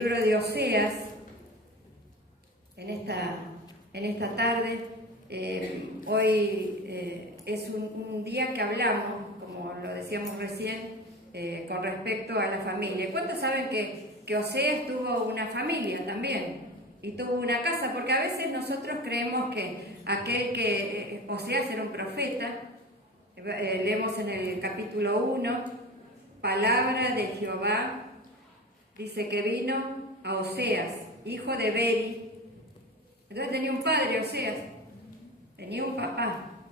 Libro de Oseas en esta tarde. Hoy es un día que hablamos, como lo decíamos recién, con respecto a la familia. ¿Cuántos saben que Oseas tuvo una familia también? Y tuvo una casa, porque a veces nosotros creemos que Oseas era un profeta. Leemos en el capítulo 1, palabra de Jehová. Dice que vino a Oseas, hijo de Beri. Entonces tenía un padre, Oseas. Tenía un papá.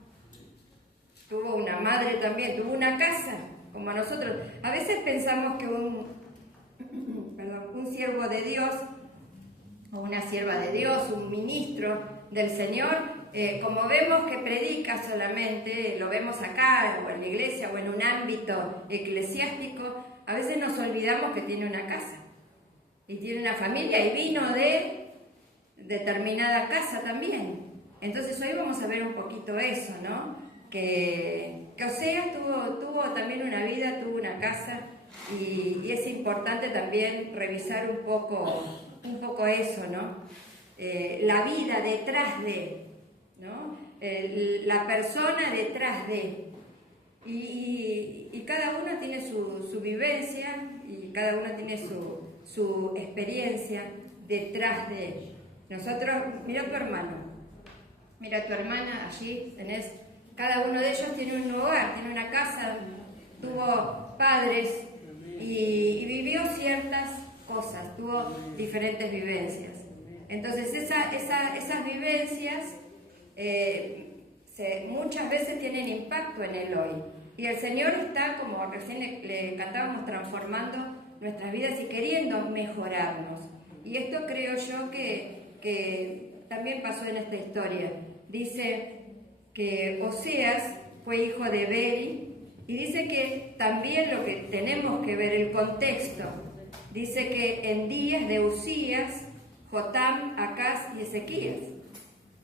Tuvo una madre también. Tuvo una casa, como nosotros. A veces pensamos que un siervo de Dios, o una sierva de Dios, un ministro del Señor, como vemos que predica solamente, lo vemos acá, o en la iglesia, o en un ámbito eclesiástico, a veces nos olvidamos que tiene una casa y tiene una familia y vino de determinada casa también. Entonces hoy vamos a ver un poquito eso, ¿no? Que Oseas tuvo también una vida, tuvo una casa y es importante también revisar un poco eso, ¿no? La vida detrás de, ¿no? La persona detrás de. Y cada uno tiene su vivencia y cada uno tiene su experiencia detrás de él. Nosotros, mira a tu hermano, mira a tu hermana, allí tenés, cada uno de ellos tiene un hogar, tiene una casa, tuvo padres y vivió ciertas cosas, tuvo diferentes vivencias. Entonces esas vivencias muchas veces tienen impacto en él hoy. Y el Señor está, como recién le cantábamos, transformando nuestras vidas y queriendo mejorarnos. Y esto creo yo que también pasó en esta historia. Dice que Oseas fue hijo de Beri, y dice que también lo que tenemos que ver, el contexto. Dice que en días de Usías, Jotam, Acaz y Ezequías.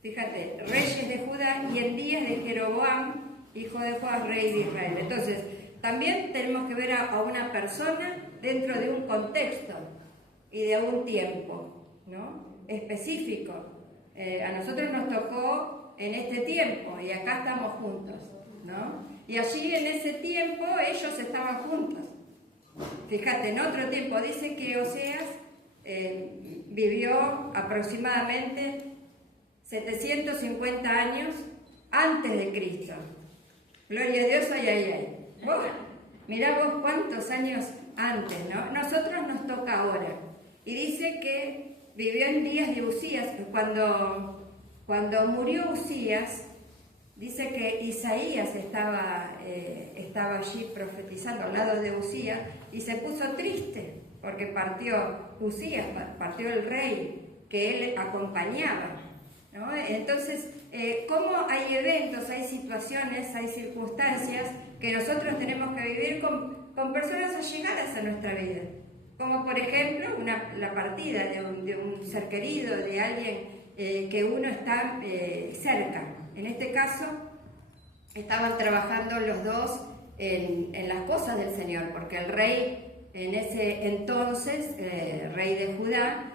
Fíjate, reyes de Judá, y en días de Jeroboam, hijo de Joás, rey de Israel. Entonces, también tenemos que ver a una persona dentro de un contexto y de un tiempo, ¿no? Específico. A nosotros nos tocó en este tiempo y acá estamos juntos, ¿no? Y allí en ese tiempo ellos estaban juntos. Fíjate, en otro tiempo dice que Oseas vivió aproximadamente 750 años antes de Cristo. Gloria a Dios, ay. Mirá vos cuántos años antes, ¿no? Nosotros nos toca ahora. Y dice que vivió en días de Usías. Cuando murió Usías, dice que Isaías estaba allí profetizando al lado de Usías y se puso triste porque partió Usías, partió el rey que él acompañaba, ¿no? Entonces, ¿cómo hay eventos, hay situaciones, hay circunstancias que nosotros tenemos que vivir con personas allegadas a nuestra vida? Como por ejemplo la partida de un ser querido, de alguien que uno está cerca. En este caso, estaban trabajando los dos en las cosas del Señor, porque el rey en ese entonces, rey de Judá,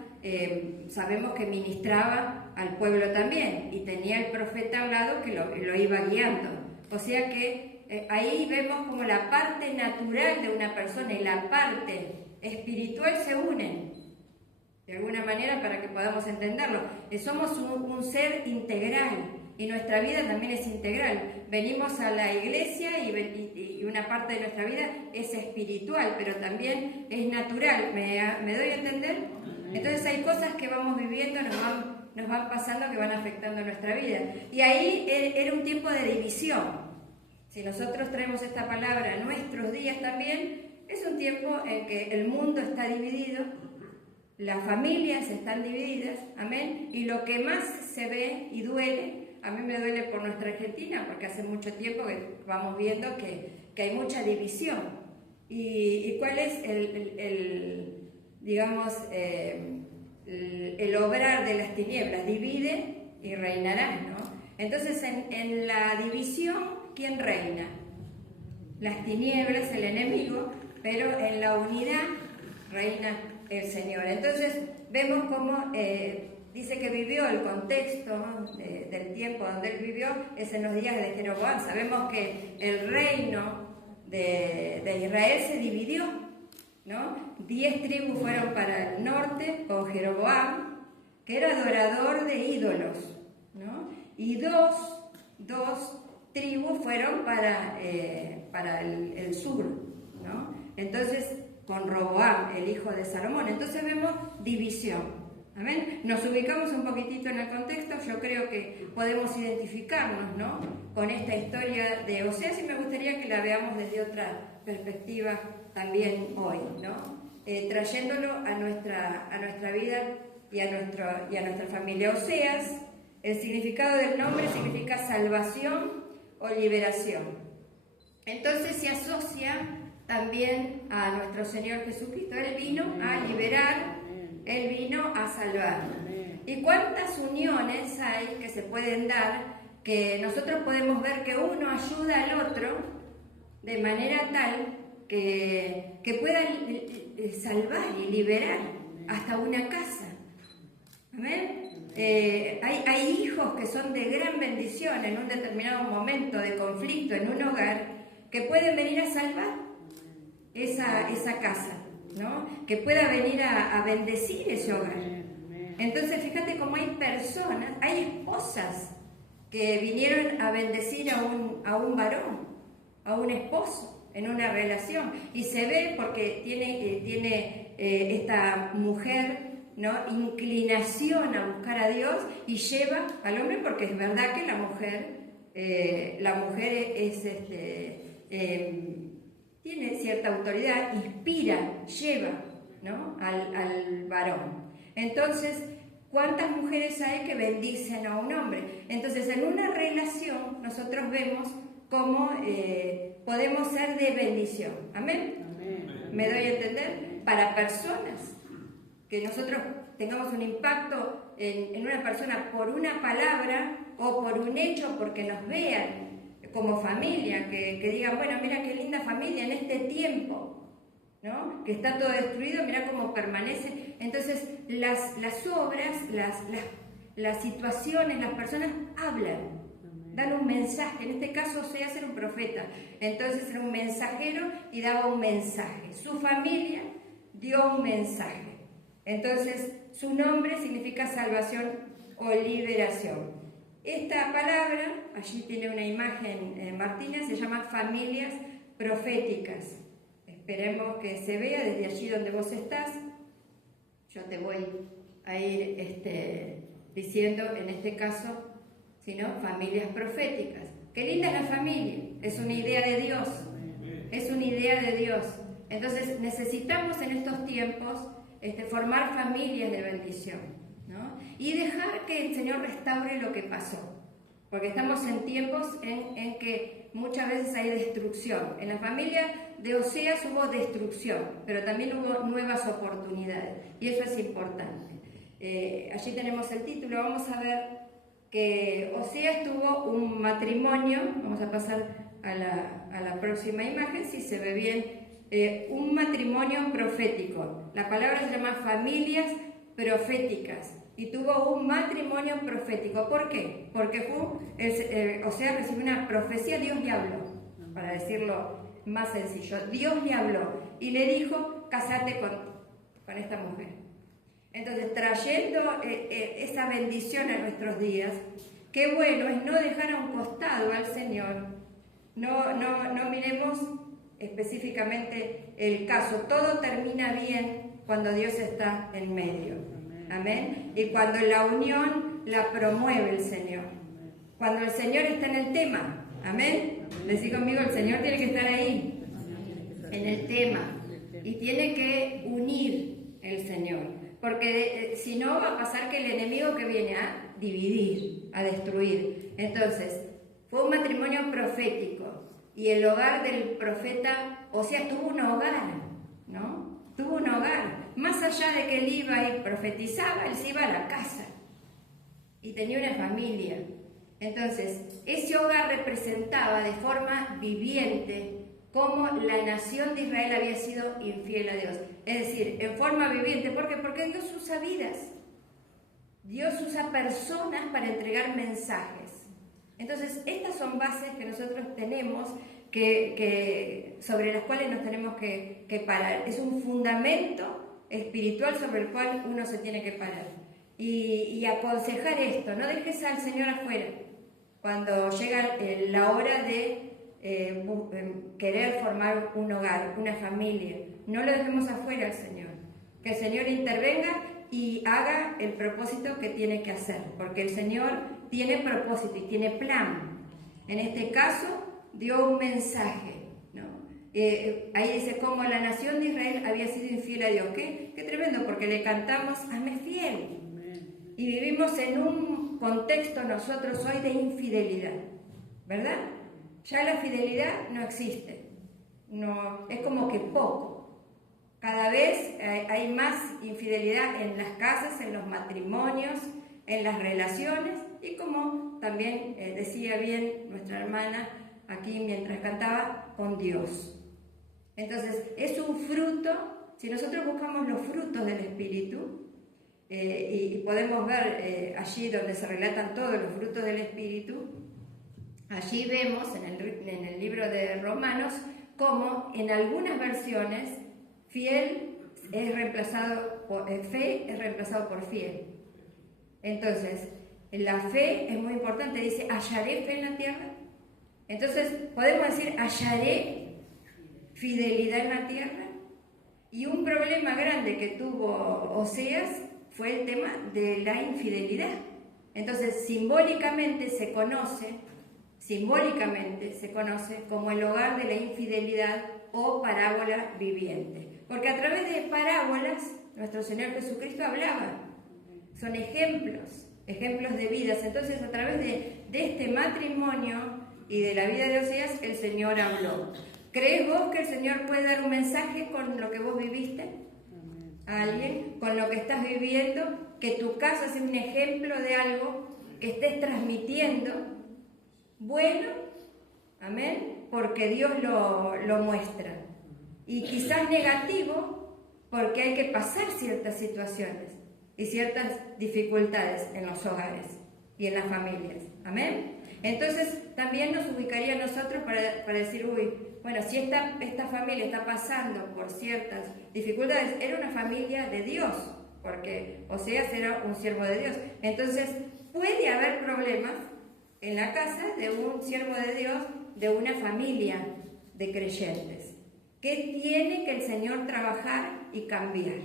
sabemos que ministraba al pueblo también y tenía el profeta a un lado que lo iba guiando. O sea que ahí vemos como la parte natural de una persona y la parte espiritual se unen de alguna manera para que podamos entenderlo. Somos un ser integral y nuestra vida también es integral. Venimos a la iglesia y una parte de nuestra vida es espiritual, pero también es natural. ¿Me doy a entender? Entonces hay cosas que vamos viviendo, nos van pasando, que van afectando nuestra vida. Y ahí era un tiempo de división. Si nosotros traemos esta palabra a nuestros días también, es un tiempo en que el mundo está dividido, las familias están divididas, amén, y lo que más se ve y duele, a mí me duele por nuestra Argentina, porque hace mucho tiempo que vamos viendo que hay mucha división. ¿Y cuál es el obrar de las tinieblas? Divide y reinarás, ¿no? Entonces, en la división, ¿quién reina? Las tinieblas, el enemigo, pero en la unidad reina el Señor. Entonces vemos cómo dice que vivió el contexto del tiempo donde él vivió, es en los días de Jeroboam. Sabemos que el reino de Israel se dividió, ¿no? 10 tribus fueron para el norte con Jeroboam, que era adorador de ídolos, ¿no? Y dos tribus fueron para el sur, ¿no? Entonces, con Roboam, el hijo de Salomón. Entonces vemos división. ¿Amén? Nos ubicamos un poquitito en el contexto, yo creo que podemos identificarnos, ¿no?, con esta historia de Oseas, y me gustaría que la veamos desde otra perspectiva también hoy, ¿no? Trayéndolo a nuestra vida y a nuestra familia. Oseas, el significado del nombre significa salvación o liberación. Entonces se asocia también a nuestro Señor Jesucristo. Él vino a liberar, Él vino a salvar. ¿Y cuántas uniones hay que se pueden dar, que nosotros podemos ver que uno ayuda al otro de manera tal que pueda salvar y liberar hasta una casa? ¿Amén? Hay hijos que son de gran bendición en un determinado momento de conflicto en un hogar, que pueden venir a salvar esa casa, ¿no? Que pueda venir a bendecir ese hogar. Entonces fíjate cómo hay personas, hay esposas que vinieron a bendecir a un varón, a un esposo en una relación, y se ve porque tiene esta mujer, ¿no?, inclinación a buscar a Dios, y lleva al hombre, porque es verdad que la mujer tiene cierta autoridad, inspira, lleva, ¿no?, al varón. Entonces, ¿cuántas mujeres hay que bendicen a un hombre? Entonces, en una relación nosotros vemos cómo podemos ser de bendición. ¿Amén? Amén. ¿Me doy a entender? Para personas, que nosotros tengamos un impacto en una persona por una palabra o por un hecho, porque nos vean como familia, que digan, bueno, mira qué linda familia en este tiempo, ¿no?, que está todo destruido, mira cómo permanece. Entonces las obras, las situaciones, las personas hablan, dan un mensaje. En este caso Oseas era un profeta, entonces era un mensajero y daba un mensaje. Su familia dio un mensaje. Entonces su nombre significa salvación o liberación. Esta palabra, allí tiene una imagen, Martina, se llama familias proféticas. Esperemos que se vea desde allí donde vos estás. Yo te voy a ir diciendo, en este caso, sino familias proféticas. Qué linda es la familia, es una idea de Dios, es una idea de Dios. Entonces necesitamos en estos tiempos formar familias de bendición, ¿no?, y dejar que el Señor restaure lo que pasó, porque estamos en tiempos en que muchas veces hay destrucción. En la familia de Oseas hubo destrucción, pero también hubo nuevas oportunidades, y eso es importante. Allí tenemos el título. Vamos a ver que Oseas tuvo un matrimonio. Vamos a pasar a la próxima imagen, si se ve bien. Un matrimonio profético. La palabra se llama familias proféticas, y tuvo un matrimonio profético. ¿Por qué? Porque Oseas recibió una profecía. Dios le habló, para decirlo más sencillo. Dios le habló y le dijo, casate con esta mujer. Entonces, trayendo esa bendición a nuestros días, qué bueno es no dejar a un costado al Señor. No miremos específicamente el caso. Todo termina bien cuando Dios está en medio. Amén. Y cuando la unión la promueve el Señor. Cuando el Señor está en el tema. Amén. Decí conmigo, el Señor tiene que estar ahí, en el tema. Y tiene que unir el Señor. Porque si no, va a pasar que el enemigo que viene a dividir, a destruir. Entonces, fue un matrimonio profético. Y el hogar del profeta, tuvo un hogar, ¿no? Tuvo un hogar. Más allá de que él iba y profetizaba, él se iba a la casa. Y tenía una familia. Entonces, ese hogar representaba de forma viviente cómo la nación de Israel había sido infiel a Dios. es decir, en forma viviente. ¿Por qué? Porque Dios usa vidas. Dios usa personas para entregar mensajes. Entonces, estas son bases que nosotros tenemos sobre las cuales nos tenemos que parar. Es un fundamento espiritual sobre el cual uno se tiene que parar. Y aconsejar esto, no dejes al Señor afuera. Cuando llega la hora de querer formar un hogar, una familia, no lo dejemos afuera al Señor. Que el Señor intervenga y haga el propósito que tiene que hacer, porque el Señor tiene propósito y tiene plan. En este caso, dio un mensaje, ¿no? Ahí dice, como la nación de Israel había sido infiel a Dios. Qué tremendo, porque le cantamos, hazme fiel. Y vivimos en un contexto nosotros hoy de infidelidad, ¿verdad? Ya la fidelidad no existe, no, es como que poco. Cada vez hay más infidelidad en las casas, en los matrimonios, en las relaciones, y como también decía bien nuestra hermana aquí mientras cantaba, con Dios. Entonces, es un fruto, si nosotros buscamos los frutos del Espíritu, y podemos ver allí donde se relatan todos los frutos del Espíritu, allí vemos en el libro de Romanos cómo en algunas versiones fiel es reemplazado por fe, es reemplazado por fiel. Entonces, la fe es muy importante, dice, ¿hallaré fe en la tierra? Entonces, podemos decir, ¿hallaré fidelidad en la tierra? Y un problema grande que tuvo Oseas fue el tema de la infidelidad. Entonces, simbólicamente se conoce como el hogar de la infidelidad o parábola viviente. Porque a través de parábolas, nuestro Señor Jesucristo hablaba. Son ejemplos de vidas. Entonces, a través de este matrimonio y de la vida de Oseas, el Señor habló. ¿Crees vos que el Señor puede dar un mensaje con lo que vos viviste? A alguien, con lo que estás viviendo, que tu casa sea un ejemplo de algo que estés transmitiendo bueno, amén, porque Dios lo muestra. Y quizás negativo, porque hay que pasar ciertas situaciones y ciertas dificultades en los hogares y en las familias, amén. Entonces también nos ubicaría a nosotros para decir, bueno, si esta familia está pasando por ciertas dificultades, era una familia de Dios, porque Oseas era un siervo de Dios. Entonces puede haber problemas en la casa de un siervo de Dios, de una familia de creyentes, que tiene que el Señor trabajar y cambiar.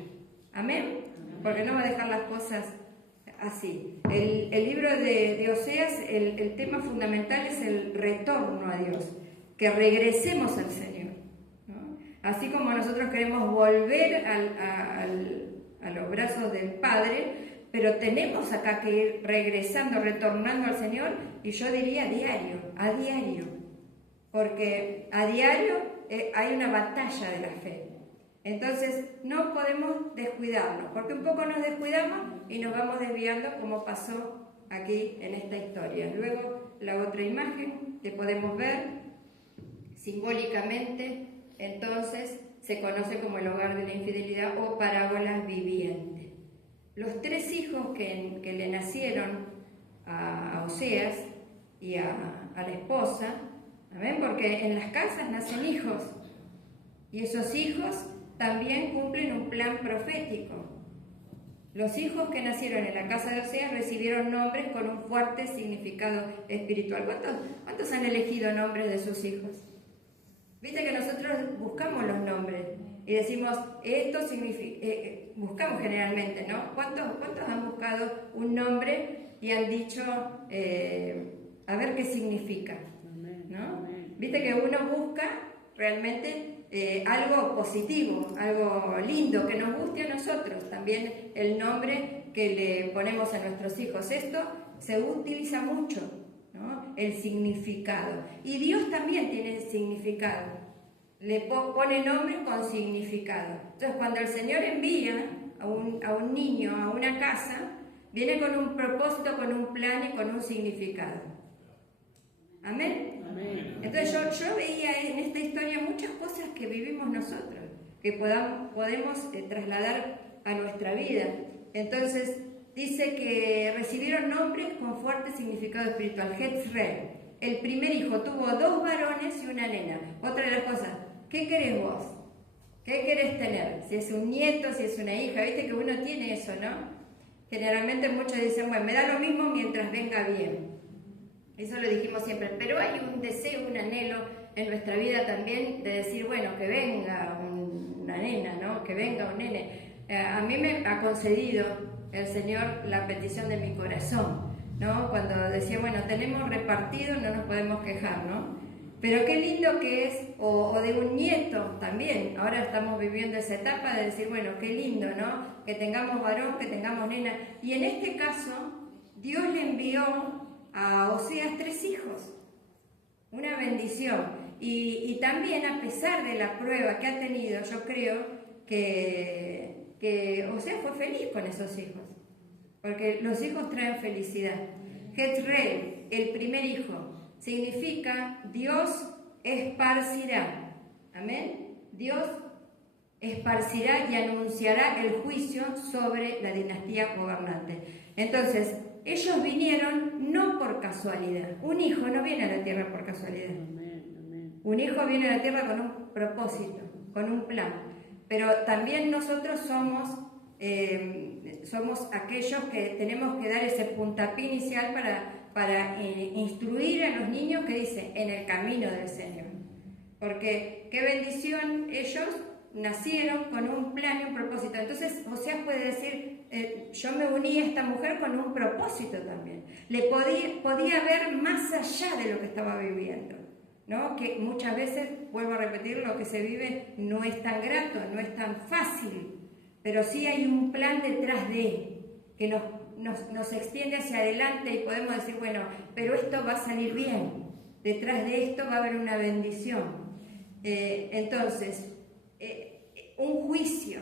Amén. Porque no va a dejar las cosas así. El libro de Oseas, el tema fundamental es el retorno a Dios, que regresemos al Señor, ¿no? Así como nosotros queremos volver a los brazos del Padre, pero tenemos acá que ir regresando, retornando al Señor, y yo diría a diario, porque a diario hay una batalla de la fe. Entonces no podemos descuidarnos, porque un poco nos descuidamos y nos vamos desviando, como pasó aquí en esta historia. Luego la otra imagen que podemos ver simbólicamente, entonces se conoce como el hogar de la infidelidad o parábolas vivientes. Los tres hijos que le nacieron a Oseas y a la esposa, ¿ven? Porque en las casas nacen hijos, y esos hijos también cumplen un plan profético. Los hijos que nacieron en la casa de Oseas recibieron nombres con un fuerte significado espiritual. ¿Cuántos han elegido nombres de sus hijos? Viste que nosotros buscamos los nombres y decimos, esto significa, buscamos generalmente, ¿no? ¿Cuántos han buscado un nombre y han dicho, a ver qué significa, ¿no? Viste que uno busca realmente algo positivo, algo lindo, que nos guste a nosotros. También el nombre que le ponemos a nuestros hijos, esto se utiliza mucho, ¿no? El significado. Y Dios también tiene significado. Le pone nombres con significado. Entonces, cuando el Señor envía a un niño a una casa, viene con un propósito, con un plan y con un significado. ¿Amén? Amén. Entonces yo veía en esta historia muchas cosas que vivimos nosotros. que podemos trasladar a nuestra vida. Entonces, dice que recibieron nombres con fuerte significado espiritual. Jezreel, el primer hijo, tuvo 2 varones y una nena. Otra de las cosas, ¿qué querés vos? ¿Qué querés tener? Si es un nieto, si es una hija, viste que uno tiene eso, ¿no? Generalmente muchos dicen, bueno, me da lo mismo mientras venga bien. Eso lo dijimos siempre, pero hay un deseo, un anhelo en nuestra vida también de decir, bueno, que venga una nena, ¿no? Que venga un nene. A mí me ha concedido el Señor la petición de mi corazón, ¿no? Cuando decía, bueno, tenemos repartido, no nos podemos quejar, ¿no? Pero qué lindo que es, o de un nieto también. Ahora estamos viviendo esa etapa de decir, bueno, qué lindo, ¿no? Que tengamos varón, que tengamos nena. Y en este caso, Dios le envió a Oseas 3 hijos. Una bendición. Y también, a pesar de la prueba que ha tenido, yo creo que Oseas fue feliz con esos hijos. Porque los hijos traen felicidad. Jezreel, el primer hijo, significa Dios esparcirá. Amén. Dios esparcirá y anunciará el juicio sobre la dinastía gobernante. Entonces, ellos vinieron no por casualidad. Un hijo no viene a la tierra por casualidad. Un hijo viene a la tierra con un propósito, con un plan. Pero también nosotros somos aquellos que tenemos que dar ese puntapié inicial para instruir a los niños que dice en el camino del Señor. Porque qué bendición, ellos nacieron con un plan y un propósito. Entonces Oseas puede decir, yo me uní a esta mujer con un propósito también. Podía ver más allá de lo que estaba viviendo, ¿no? Que muchas veces, vuelvo a repetir, lo que se vive no es tan grato, no es tan fácil, pero sí hay un plan detrás de, que nos extiende hacia adelante y podemos decir, bueno, pero esto va a salir bien, detrás de esto va a haber una bendición. Entonces, un juicio,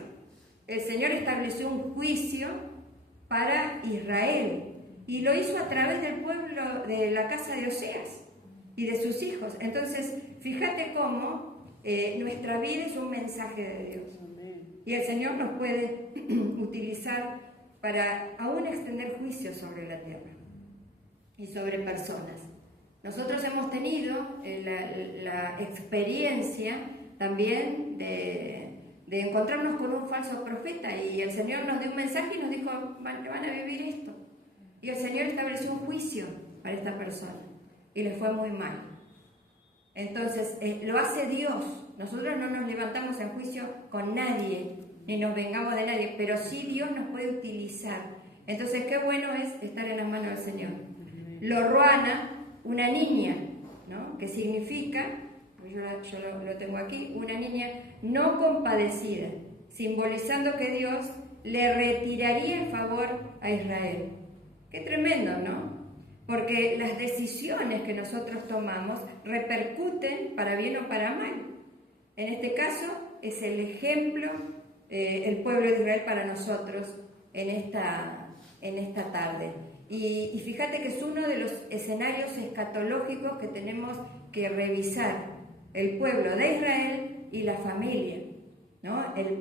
el Señor estableció un juicio para Israel y lo hizo a través del pueblo de la casa de Oseas y de sus hijos. Entonces, fíjate cómo nuestra vida es un mensaje de Dios y el Señor nos puede utilizar para aún extender juicio sobre la tierra y sobre personas. Nosotros hemos tenido la experiencia también de encontrarnos con un falso profeta y el Señor nos dio un mensaje y nos dijo, van a vivir esto. Y el Señor estableció un juicio para esta persona y le fue muy mal. Entonces, lo hace Dios. Nosotros no nos levantamos en juicio con nadie, ni nos vengamos de nadie, pero sí Dios nos puede utilizar. Entonces, qué bueno es estar en las manos del Señor. Lorruana, una niña, ¿no? Que significa, yo lo tengo aquí, una niña no compadecida, simbolizando que Dios le retiraría el favor a Israel. Qué tremendo, ¿no? Porque las decisiones que nosotros tomamos repercuten para bien o para mal. En este caso es el ejemplo, el pueblo de Israel para nosotros en esta tarde. Y fíjate que es uno de los escenarios escatológicos que tenemos que revisar, el pueblo de Israel y la familia, ¿no? El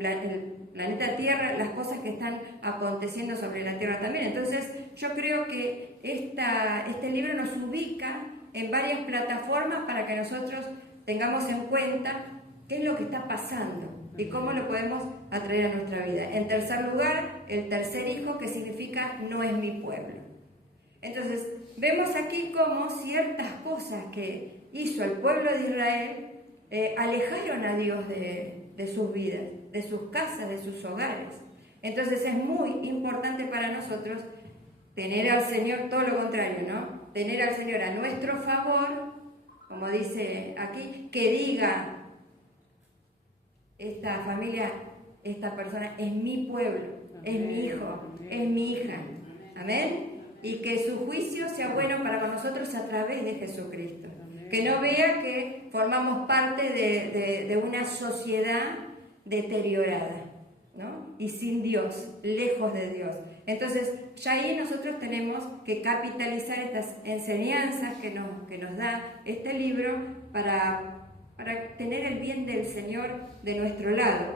planeta Tierra, las cosas que están aconteciendo sobre la Tierra también. Entonces yo creo que este libro nos ubica en varias plataformas para que nosotros tengamos en cuenta qué es lo que está pasando y cómo lo podemos atraer a nuestra vida. En tercer lugar, el tercer hijo, que significa no es mi pueblo. Entonces, vemos aquí cómo ciertas cosas que hizo el pueblo de Israel alejaron a Dios de sus vidas, de sus casas, de sus hogares. Entonces es muy importante para nosotros tener al Señor, todo lo contrario, ¿no? Tener al Señor a nuestro favor, como dice aquí, que diga esta familia, esta persona es mi pueblo, es mi hijo, es mi hija. Amén. Y que su juicio sea bueno para nosotros a través de Jesucristo. Que no vea que formamos parte de una sociedad deteriorada, ¿no? Y sin Dios, lejos de Dios. Entonces, ya ahí nosotros tenemos que capitalizar estas enseñanzas que nos da este libro para tener el bien del Señor de nuestro lado.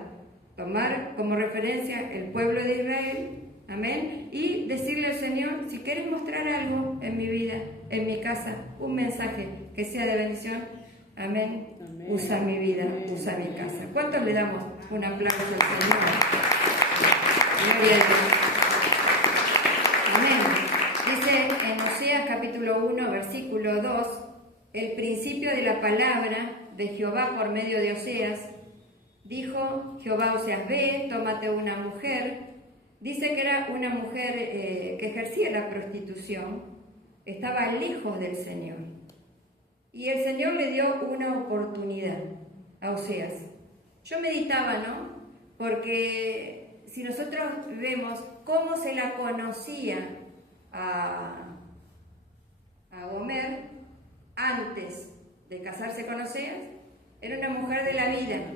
tomar como referencia el pueblo de Israel, amén, y decirle al Señor, si quieres mostrar algo en mi vida, en mi casa, un mensaje que sea de bendición, amén, amén. Usa mi vida, amén. Usa mi casa. ¿Cuántos le damos un aplauso al Señor? Gloria a Dios. Amén. Dice en Oseas capítulo 1, versículo 2, el principio de la palabra de Jehová por medio de Oseas. Dijo Jehová a Oseas, ve, tómate una mujer. Dice que era una mujer que ejercía la prostitución, estaba lejos del Señor. Y el Señor le dio una oportunidad a Oseas. Yo meditaba, ¿no? Porque si nosotros vemos cómo se la conocía a Gomer antes de casarse con Oseas, era una mujer de la vida.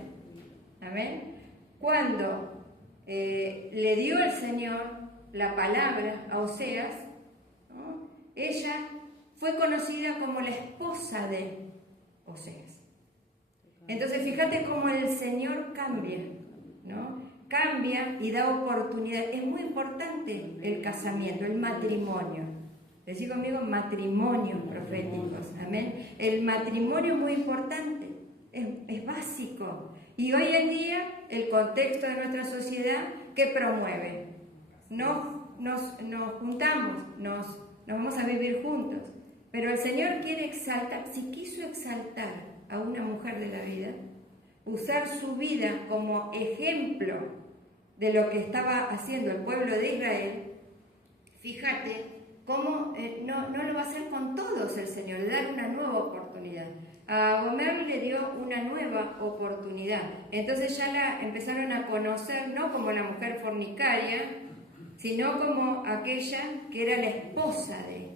Amén. Cuando le dio el Señor la palabra a Oseas, ¿no? Ella fue conocida como la esposa de Oseas. Entonces fíjate cómo el Señor cambia, ¿no? Cambia y da oportunidad. Es muy importante el casamiento, el matrimonio. Decí conmigo, matrimonios proféticos. Amén. El matrimonio es muy importante, es básico. Y hoy en día, el contexto de nuestra sociedad, ¿qué promueve? Nos juntamos, nos vamos a vivir juntos. Pero el Señor quiere exaltar, si quiso exaltar a una mujer de la vida, usar su vida como ejemplo de lo que estaba haciendo el pueblo de Israel, fíjate cómo no lo va a hacer con todos el Señor, le da una nueva oportunidad. A Gomer le dio una nueva oportunidad. Entonces ya la empezaron a conocer no como la mujer fornicaria, sino como aquella que era la esposa de él.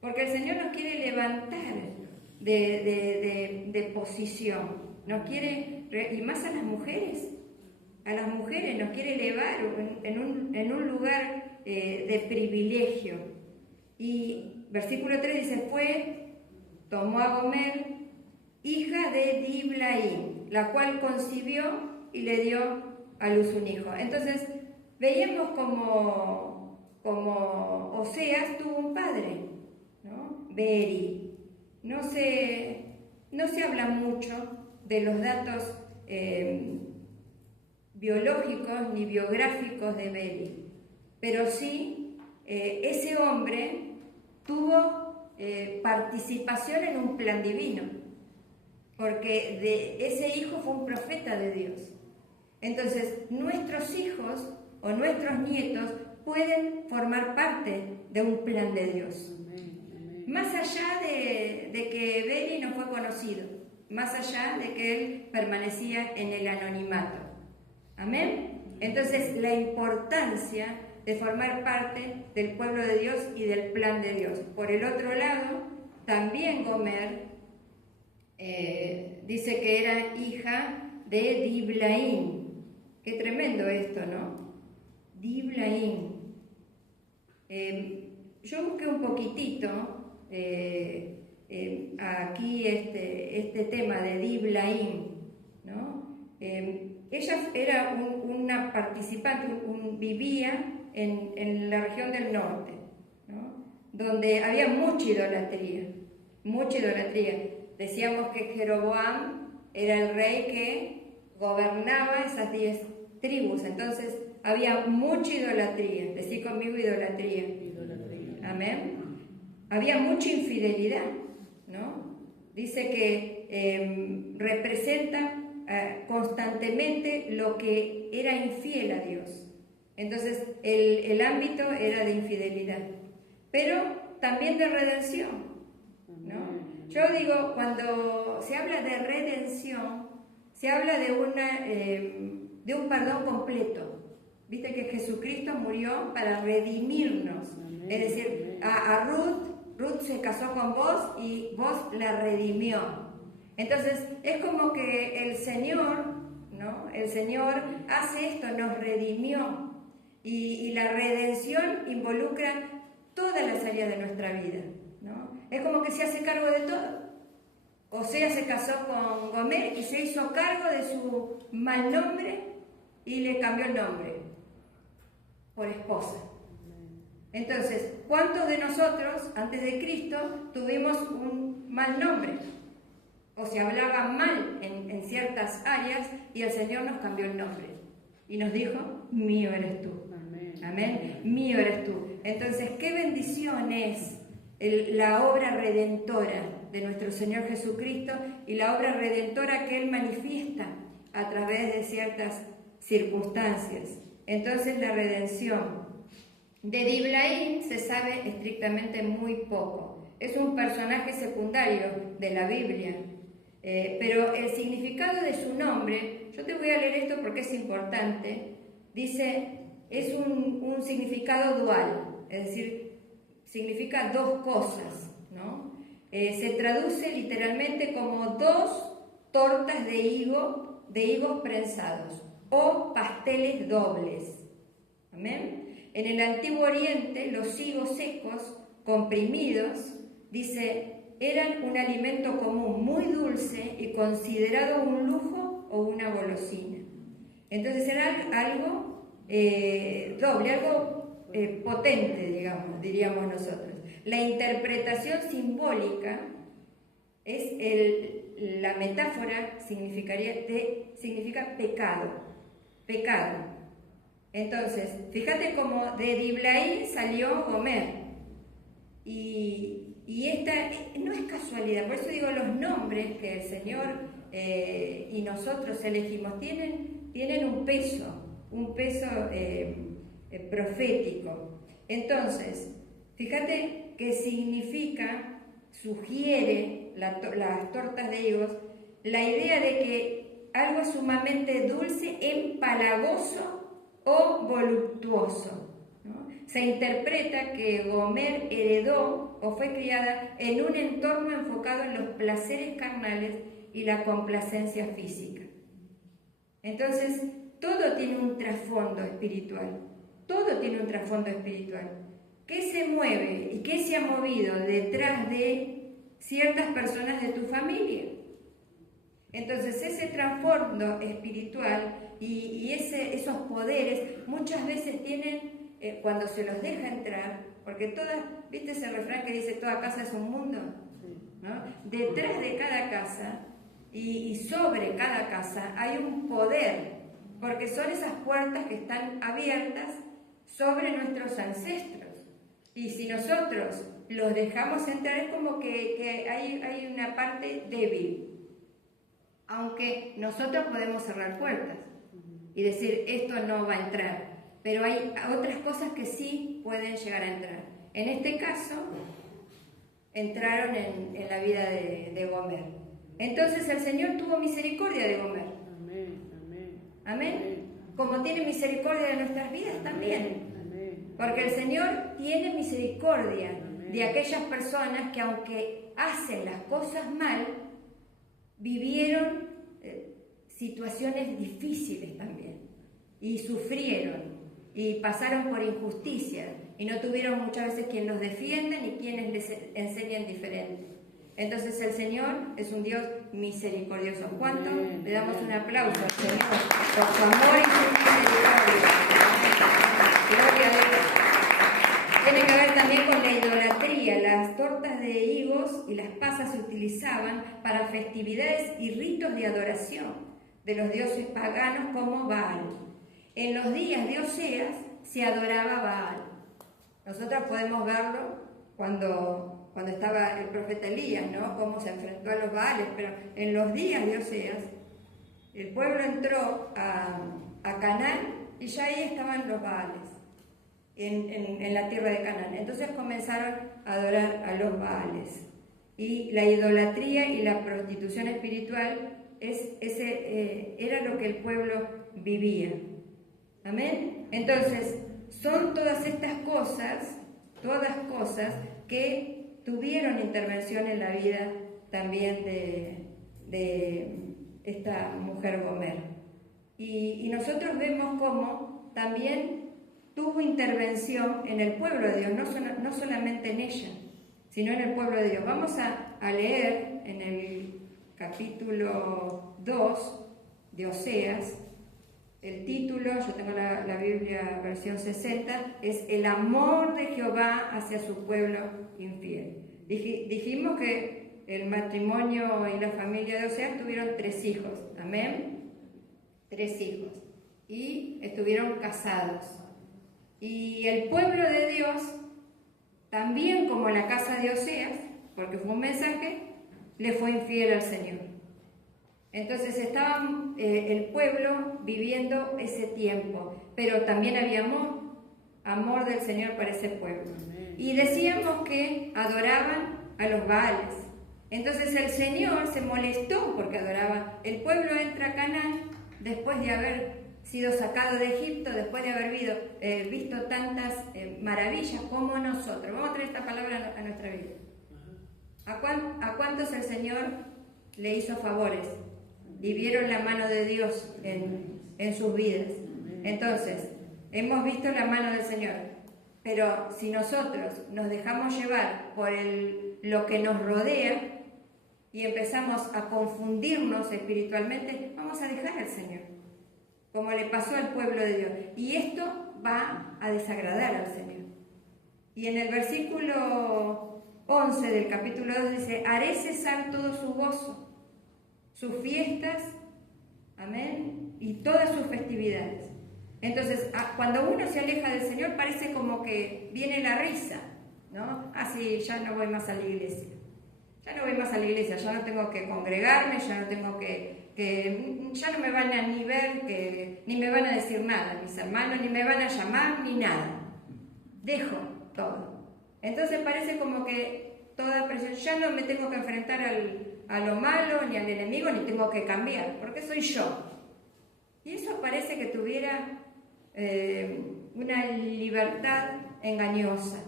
Porque el Señor nos quiere levantar de posición, nos quiere, y más a las mujeres nos quiere elevar en un lugar de privilegio. Y versículo 3 dice, tomó a Gomer, hija de Diblaim, la cual concibió y le dio a luz un hijo. Entonces, veíamos como Oseas tuvo un padre, ¿no? Beri. No se habla mucho de los datos biológicos ni biográficos de Beri, pero sí, ese hombre tuvo participación en un plan divino, porque de ese hijo fue un profeta de Dios. Entonces, nuestros hijos o nuestros nietos pueden formar parte de un plan de Dios. Más allá de que Beri no fue conocido, más allá de que él permanecía en el anonimato. Amén. Entonces, la importancia de formar parte del pueblo de Dios y del plan de Dios. Por el otro lado, también Gomer dice que era hija de Diblaim. Qué tremendo esto, ¿no? Diblaim. Yo busqué un poquitito aquí este tema de Diblaim, ¿no? Ella era una participante, vivía en la región del norte, ¿no? Donde había mucha idolatría. Decíamos que Jeroboam era el rey que gobernaba esas 10 tribus, entonces había mucha idolatría. Decí conmigo, idolatría. Amén. Había mucha infidelidad, ¿no? Dice que representa constantemente lo que era infiel a Dios. Entonces el ámbito era de infidelidad, pero también de redención, ¿no? Yo digo, cuando se habla de redención, se habla de un perdón completo. Viste que Jesucristo murió para redimirnos. Es decir, a Ruth se casó con vos y vos la redimió. Entonces, es como que el Señor, ¿no? El Señor hace esto, nos redimió. Y la redención involucra todas las áreas de nuestra vida, ¿no? Es como que se hace cargo de todo. Oseas se casó con Gomer y se hizo cargo de su mal nombre y le cambió el nombre por esposa. Entonces, ¿cuántos de nosotros, antes de Cristo, tuvimos un mal nombre? O se hablaba mal en ciertas áreas y el Señor nos cambió el nombre. Y nos dijo, mío eres tú. Amén. Amén. Mío eres tú. Entonces, qué bendición es la obra redentora de nuestro Señor Jesucristo y la obra redentora que Él manifiesta a través de ciertas circunstancias. Entonces, la redención. De Diblaim se sabe estrictamente muy poco. Es un personaje secundario de la Biblia, pero el significado de su nombre, yo te voy a leer esto porque es importante, dice, es un significado dual, es decir, significa dos cosas, ¿no? Se traduce literalmente como dos tortas de higos prensados o pasteles dobles. ¿Amén? En el Antiguo Oriente, los higos secos, comprimidos, dice, eran un alimento común muy dulce y considerado un lujo o una golosina. Entonces era algo doble, algo potente, digamos, diríamos nosotros. La interpretación simbólica es la metáfora significa pecado. Entonces, fíjate cómo de Diblaim salió Gomer. Y esta no es casualidad, por eso digo, los nombres que el Señor y nosotros elegimos tienen un peso profético. Entonces, fíjate que sugiere las tortas de higos, la idea de que algo sumamente dulce, empalagoso o voluptuoso, ¿no? Se interpreta que Gomer heredó o fue criada en un entorno enfocado en los placeres carnales y la complacencia física. Entonces, todo tiene un trasfondo espiritual. Todo tiene un trasfondo espiritual. ¿Qué se mueve y qué se ha movido detrás de ciertas personas de tu familia? Entonces, ese trasfondo espiritual y esos poderes muchas veces tienen, cuando se los deja entrar, porque ¿viste ese refrán que dice toda casa es un mundo? ¿No? Detrás de cada casa y sobre cada casa hay un poder, porque son esas puertas que están abiertas sobre nuestros ancestros. Y si nosotros los dejamos entrar, es como que hay una parte débil. Aunque nosotros podemos cerrar puertas y decir, esto no va a entrar, pero hay otras cosas que sí pueden llegar a entrar. En este caso, entraron en la vida de Gomer. Entonces el Señor tuvo misericordia de Gomer. Amén, amén. Amén. Como tiene misericordia de nuestras vidas también. Porque el Señor tiene misericordia de aquellas personas que, aunque hacen las cosas mal, vivieron situaciones difíciles también y sufrieron y pasaron por injusticia y no tuvieron muchas veces quien los defienda ni quienes les enseñen diferente. Entonces el Señor es un Dios misericordioso. ¿Cuánto? Le damos un aplauso al Señor por su amor y su misericordia. Gloria a Dios. Tiene que ver también con la idolatría. Las tortas de higos y las pasas se utilizaban para festividades y ritos de adoración de los dioses paganos como Baal. En los días de Oseas se adoraba Baal. Nosotros podemos verlo cuando estaba el profeta Elías, ¿no? Cómo se enfrentó a los Baales, pero en los días de Oseas el pueblo entró a Canaán y ya ahí estaban los Baales. En la tierra de Canaán. Entonces comenzaron a adorar a los Baales. Y la idolatría y la prostitución espiritual era lo que el pueblo vivía. Amén. Entonces, son todas estas cosas, que tuvieron intervención en la vida también de esta mujer Gomer. Y nosotros vemos cómo también tuvo intervención en el pueblo de Dios, no solamente en ella, sino en el pueblo de Dios. Vamos a leer en el capítulo 2 de Oseas, el título, yo tengo la Biblia versión 60, es el amor de Jehová hacia su pueblo infiel. Dijimos que el matrimonio y la familia de Oseas tuvieron 3 hijos, amén, 3 hijos, y estuvieron casados. Y el pueblo de Dios, también como la casa de Oseas, porque fue un mensaje, le fue infiel al Señor. Entonces estaba el pueblo viviendo ese tiempo, pero también había amor del Señor para ese pueblo. Y decíamos que adoraban a los Baales. Entonces el Señor se molestó porque adoraban. El pueblo entra a Canaán después de haber sido sacado de Egipto, después de haber visto tantas maravillas como nosotros. Vamos a traer esta palabra a nuestra vida. ¿A cuántos el Señor le hizo favores? Y vieron la mano de Dios en sus vidas. Entonces, hemos visto la mano del Señor, pero si nosotros nos dejamos llevar por lo que nos rodea y empezamos a confundirnos espiritualmente, vamos a dejar al Señor, como le pasó al pueblo de Dios. Y esto va a desagradar al Señor. Y en el versículo 11 del capítulo 2 dice: haré cesar todo su gozo, sus fiestas, amén, y todas sus festividades. Entonces, cuando uno se aleja del Señor, parece como que viene la risa, ¿no? Sí, ya no voy más a la iglesia. Ya no voy más a la iglesia, ya no tengo que congregarme, ya no tengo ya no me van a ni ver, ni me van a decir nada, mis hermanos, ni me van a llamar, ni nada. Dejo todo. Entonces parece como que toda presión, ya no me tengo que enfrentar a lo malo, ni al enemigo, ni tengo que cambiar, porque soy yo. Y eso parece que tuviera una libertad engañosa.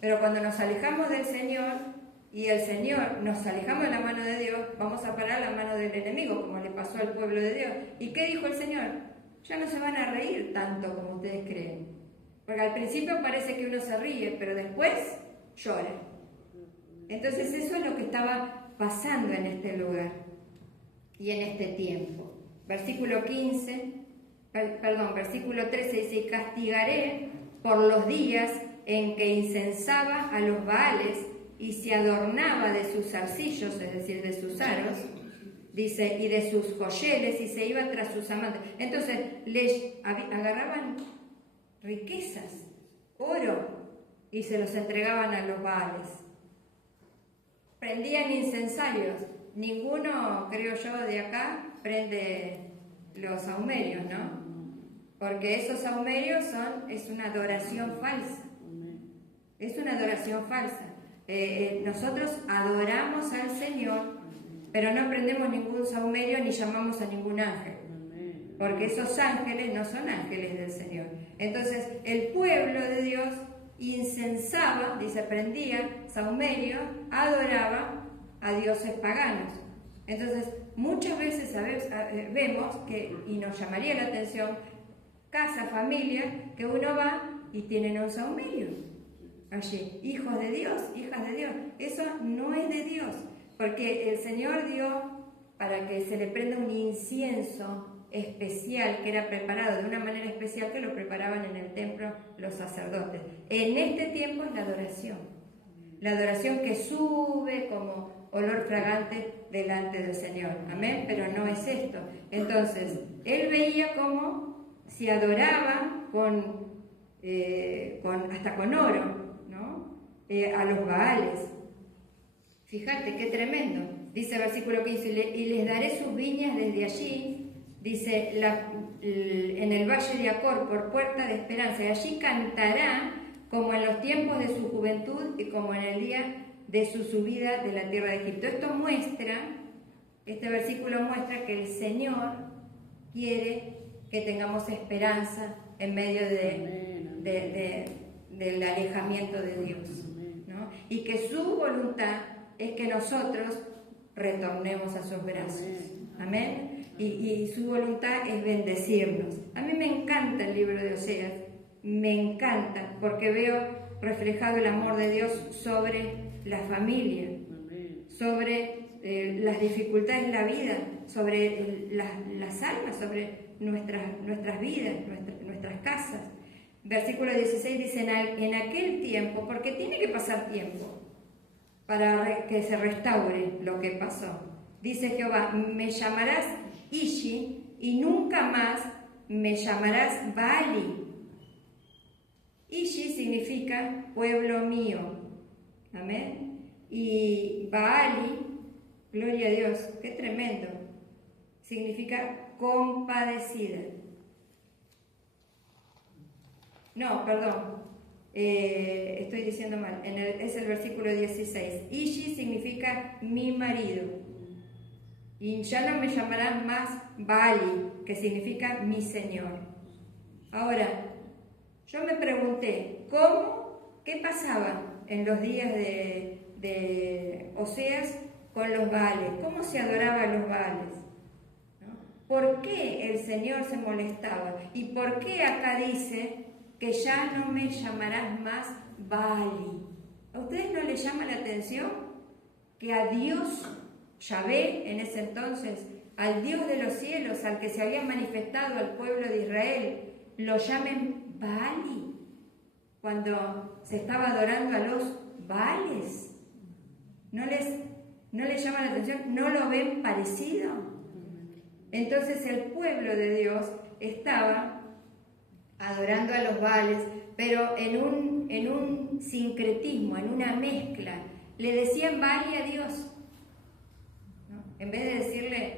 Pero cuando nos alejamos del Señor, y el Señor nos alejamos de la mano de Dios, vamos a parar la mano del enemigo, como le pasó al pueblo de Dios. ¿Y qué dijo el Señor? Ya no se van a reír tanto como ustedes creen. Porque al principio parece que uno se ríe, pero después llora. Entonces eso es lo que estaba pasando en este lugar y en este tiempo. Versículo 13 dice: y castigaré por los días en que incensaba a los Baales y se adornaba de sus zarcillos, es decir, de sus aros, dice, y de sus joyeles, y se iba tras sus amantes. Entonces les agarraban riquezas, oro, y se los entregaban a los Baales. Prendían incensarios. Ninguno, creo yo, de acá prende los saumerios, ¿no? Porque esos saumerios es una adoración falsa. Es una adoración falsa. Nosotros adoramos al Señor, pero no prendemos ningún saumerio ni llamamos a ningún ángel. Porque esos ángeles no son ángeles del Señor. Entonces, el pueblo de Dios incensaba, dice, prendía saumerio, adoraba a dioses paganos. Entonces, muchas veces vemos que, y nos llamaría la atención, casa, familia, que uno va y tienen un saumerio allí, hijos de Dios, hijas de Dios. Eso no es de Dios, porque el Señor dio para que se le prenda un incienso especial que era preparado de una manera especial, que lo preparaban en el templo los sacerdotes. En este tiempo es la adoración que sube como olor fragante delante del Señor, amén, pero no es esto. Entonces él veía cómo se adoraba hasta con oro, ¿no? A los Baales. Fíjate qué tremendo. Dice versículo 15: y les daré sus viñas desde allí, dice, en el valle de Acor, por puerta de esperanza, y allí cantará como en los tiempos de su juventud y como en el día de su subida de la tierra de Egipto. Este versículo muestra que el Señor quiere que tengamos esperanza en medio del alejamiento de Dios, ¿no? Y que su voluntad es que nosotros retornemos a sus brazos. Amén. Y su voluntad es bendecirnos. A mí me encanta el libro de Oseas, me encanta, porque veo reflejado el amor de Dios sobre la familia, sobre las dificultades de la vida, sobre las almas, sobre nuestras vidas, nuestras casas. Versículo 16 dice, en aquel tiempo, porque tiene que pasar tiempo para que se restaure lo que pasó. Dice Jehová, me llamarás Ishi y nunca más me llamarás Baali. Ishi significa pueblo mío. Amén. Y Baali, gloria a Dios, qué tremendo, significa compadecida. No, perdón, estoy diciendo mal, es el versículo 16. Ishi significa mi marido. Y ya no me llamarán más Baali, que significa mi Señor. Ahora, yo me pregunté, ¿qué pasaba en los días de Oseas con los Baales? ¿Cómo se adoraba a los Baales? ¿No? ¿Por qué el Señor se molestaba? ¿Y por qué acá dice que ya no me llamarás más Baali? ¿A ustedes no les llama la atención que a Dios, Yahvé en ese entonces, al Dios de los cielos, al que se había manifestado al pueblo de Israel, lo llamen Baali, cuando se estaba adorando a los Baales? ¿No les llama la atención? ¿No lo ven parecido? Entonces el pueblo de Dios estaba adorando a los Baales, pero en un sincretismo, en una mezcla. Le decían Baali a Dios, ¿no? En vez de decirle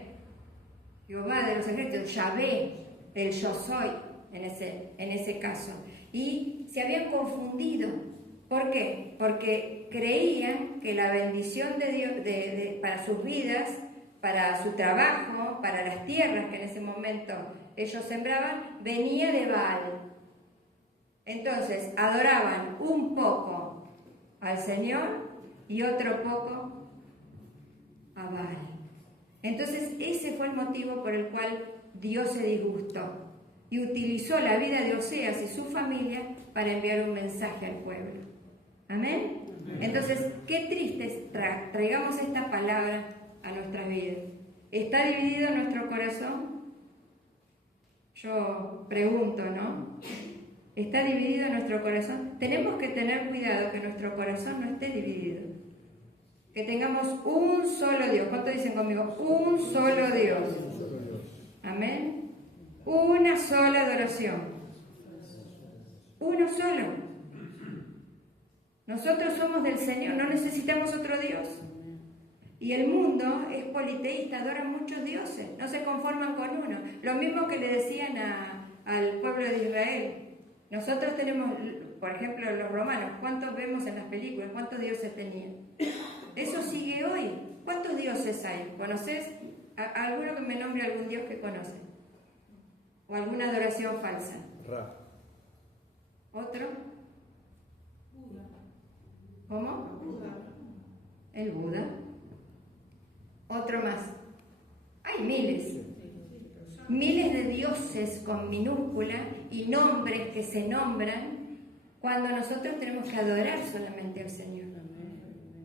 Jehová de los ejércitos, Yahvé, el yo soy, en ese caso. Y se habían confundido. ¿Por qué? Porque creían que la bendición de Dios para sus vidas, para su trabajo, para las tierras que en ese momento ellos sembraban, venía de Baal. Entonces adoraban un poco al Señor y otro poco a Baal. Entonces ese fue el motivo por el cual Dios se disgustó y utilizó la vida de Oseas y su familia para enviar un mensaje al pueblo. ¿Amén? Entonces, qué triste traigamos esta palabra a nuestras vidas. ¿Está dividido nuestro corazón? Yo pregunto, ¿no? ¿Está dividido nuestro corazón? Tenemos que tener cuidado que nuestro corazón no esté dividido. Que tengamos un solo Dios. ¿Cuánto dicen conmigo? Un solo Dios. Amén. Una sola adoración. Uno solo. Nosotros somos del Señor, no necesitamos otro Dios. Y el mundo es politeísta, adora muchos dioses, no se conforman con uno. Lo mismo que le decían al pueblo de Israel. Nosotros tenemos, por ejemplo, los romanos, ¿cuántos vemos en las películas? ¿Cuántos dioses tenían? Eso sigue hoy. ¿Cuántos dioses hay? ¿Conoces? ¿Alguno que me nombre algún dios que conoce? ¿O alguna adoración falsa? Ra. ¿Otro? Buda. ¿Cómo? Buda. El Buda. Otro más. Hay miles de dioses con minúscula y nombres que se nombran cuando nosotros tenemos que adorar solamente al Señor.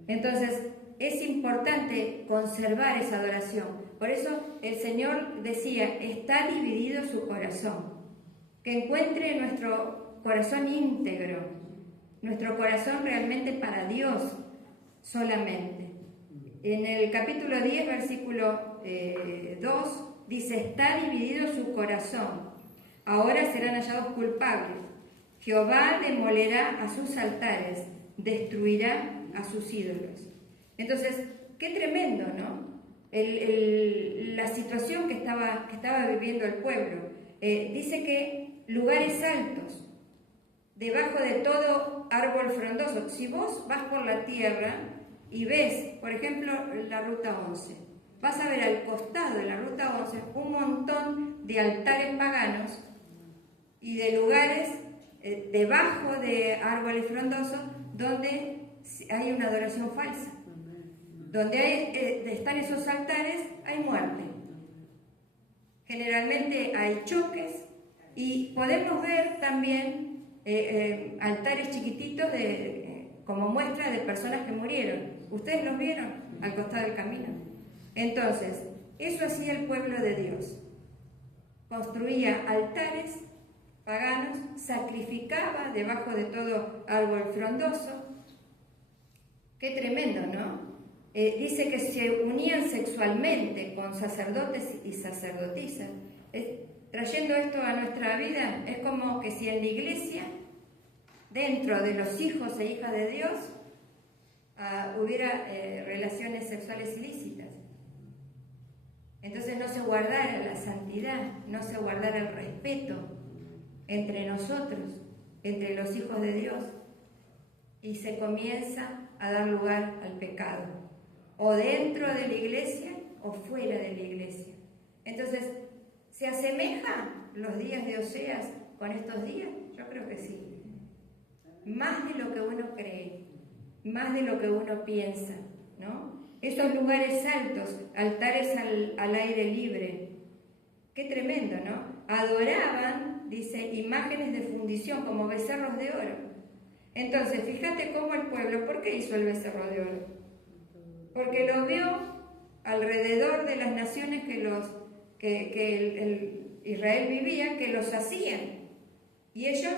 Entonces es importante conservar esa adoración. Por eso el Señor decía, está dividido su corazón. Que encuentre nuestro corazón íntegro, nuestro corazón realmente para Dios solamente. En el capítulo 10, versículo 2, dice, está dividido su corazón, ahora serán hallados culpables. Jehová demolerá a sus altares, destruirá a sus ídolos. Entonces, qué tremendo, ¿no? La situación que estaba viviendo el pueblo. Dice que lugares altos, debajo de todo árbol frondoso. Si vos vas por la tierra y ves, por ejemplo, la ruta 11, vas a ver al costado de la ruta 11 un montón de altares paganos y de lugares debajo de árboles frondosos donde hay una adoración falsa. Donde están esos altares hay muerte. Generalmente hay choques y podemos ver también altares chiquititos como muestra de personas que murieron. ¿Ustedes los vieron al costado del camino? Entonces, eso hacía el pueblo de Dios. construía altares paganos, sacrificaba debajo de todo árbol frondoso. Qué tremendo, ¿no? Dice que se unían sexualmente con sacerdotes y sacerdotisas. Trayendo esto a nuestra vida, es como que si en la iglesia, dentro de los hijos e hijas de Dios, hubiera relaciones sexuales ilícitas. Entonces no se guardara la santidad, no se guardara el respeto entre nosotros, entre los hijos de Dios, y se comienza a dar lugar al pecado, o dentro de la iglesia o fuera de la iglesia. Entonces, ¿se asemejan los días de Oseas con estos días? Yo creo que sí. Más de lo que uno cree, más de lo que uno piensa, ¿no? Esos lugares altos, altares al aire libre. Qué tremendo, ¿no? Adoraban, dice, imágenes de fundición como becerros de oro. Entonces, fíjate cómo el pueblo, ¿por qué hizo el becerro de oro? Porque lo vio alrededor de las naciones que Israel vivía, que los hacían. Y ellos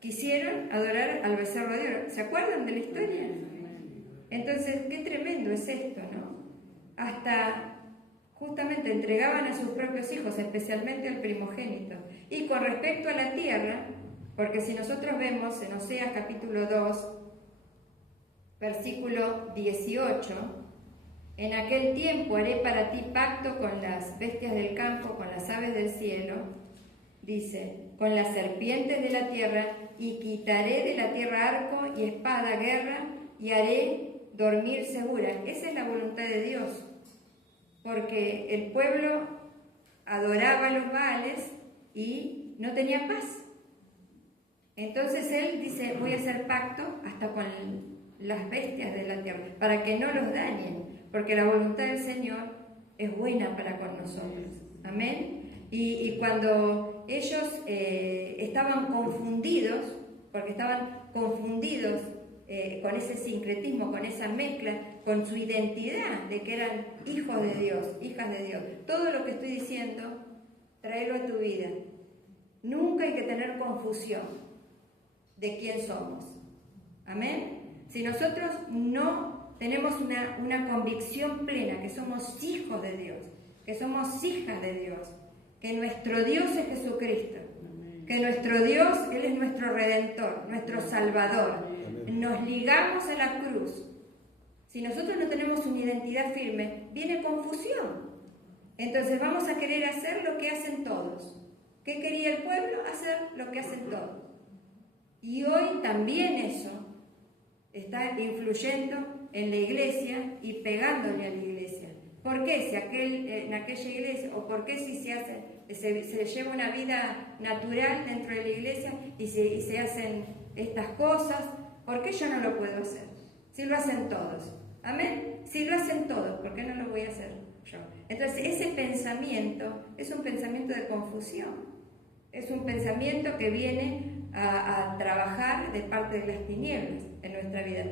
quisieron adorar al becerro de oro. ¿Se acuerdan de la historia? Entonces, qué tremendo es esto, ¿no? Hasta justamente entregaban a sus propios hijos, especialmente al primogénito. Y con respecto a la tierra, porque si nosotros vemos en Oseas capítulo 2, versículo 18, en aquel tiempo haré para ti pacto con las bestias del campo, con las aves del cielo, dice, con las serpientes de la tierra, y quitaré de la tierra arco y espada, guerra, y haré dormir segura. Esa es la voluntad de Dios, porque el pueblo adoraba a los Baales y no tenía paz. Entonces él dice, voy a hacer pacto hasta con las bestias de la tierra, para que no los dañen, porque la voluntad del Señor es buena para con nosotros. Amén. Y cuando ellos estaban confundidos, porque estaban confundidos con ese sincretismo, con esa mezcla, con su identidad de que eran hijos de Dios, hijas de Dios. Todo lo que estoy diciendo, tráelo a tu vida. Nunca hay que tener confusión de quién somos. Amén. Si nosotros no tenemos una convicción plena que somos hijos de Dios, que somos hijas de Dios, que nuestro Dios es Jesucristo, que nuestro Dios, Él es nuestro Redentor, nuestro Salvador, nos ligamos a la cruz. Si nosotros no tenemos una identidad firme, viene confusión. Entonces vamos a querer hacer lo que hacen todos. ¿Qué quería el pueblo? Hacer lo que hacen todos. Y hoy también eso está influyendo en la iglesia y pegándole a la iglesia. ¿Por qué? Si en aquella iglesia, o por qué si se lleva una vida natural dentro de la iglesia y se hacen estas cosas, ¿por qué yo no lo puedo hacer? Si lo hacen todos. ¿Amén? Si lo hacen todos, ¿por qué no lo voy a hacer yo? Entonces, ese pensamiento es un pensamiento de confusión. Es un pensamiento que viene a trabajar de parte de las tinieblas en nuestra vida.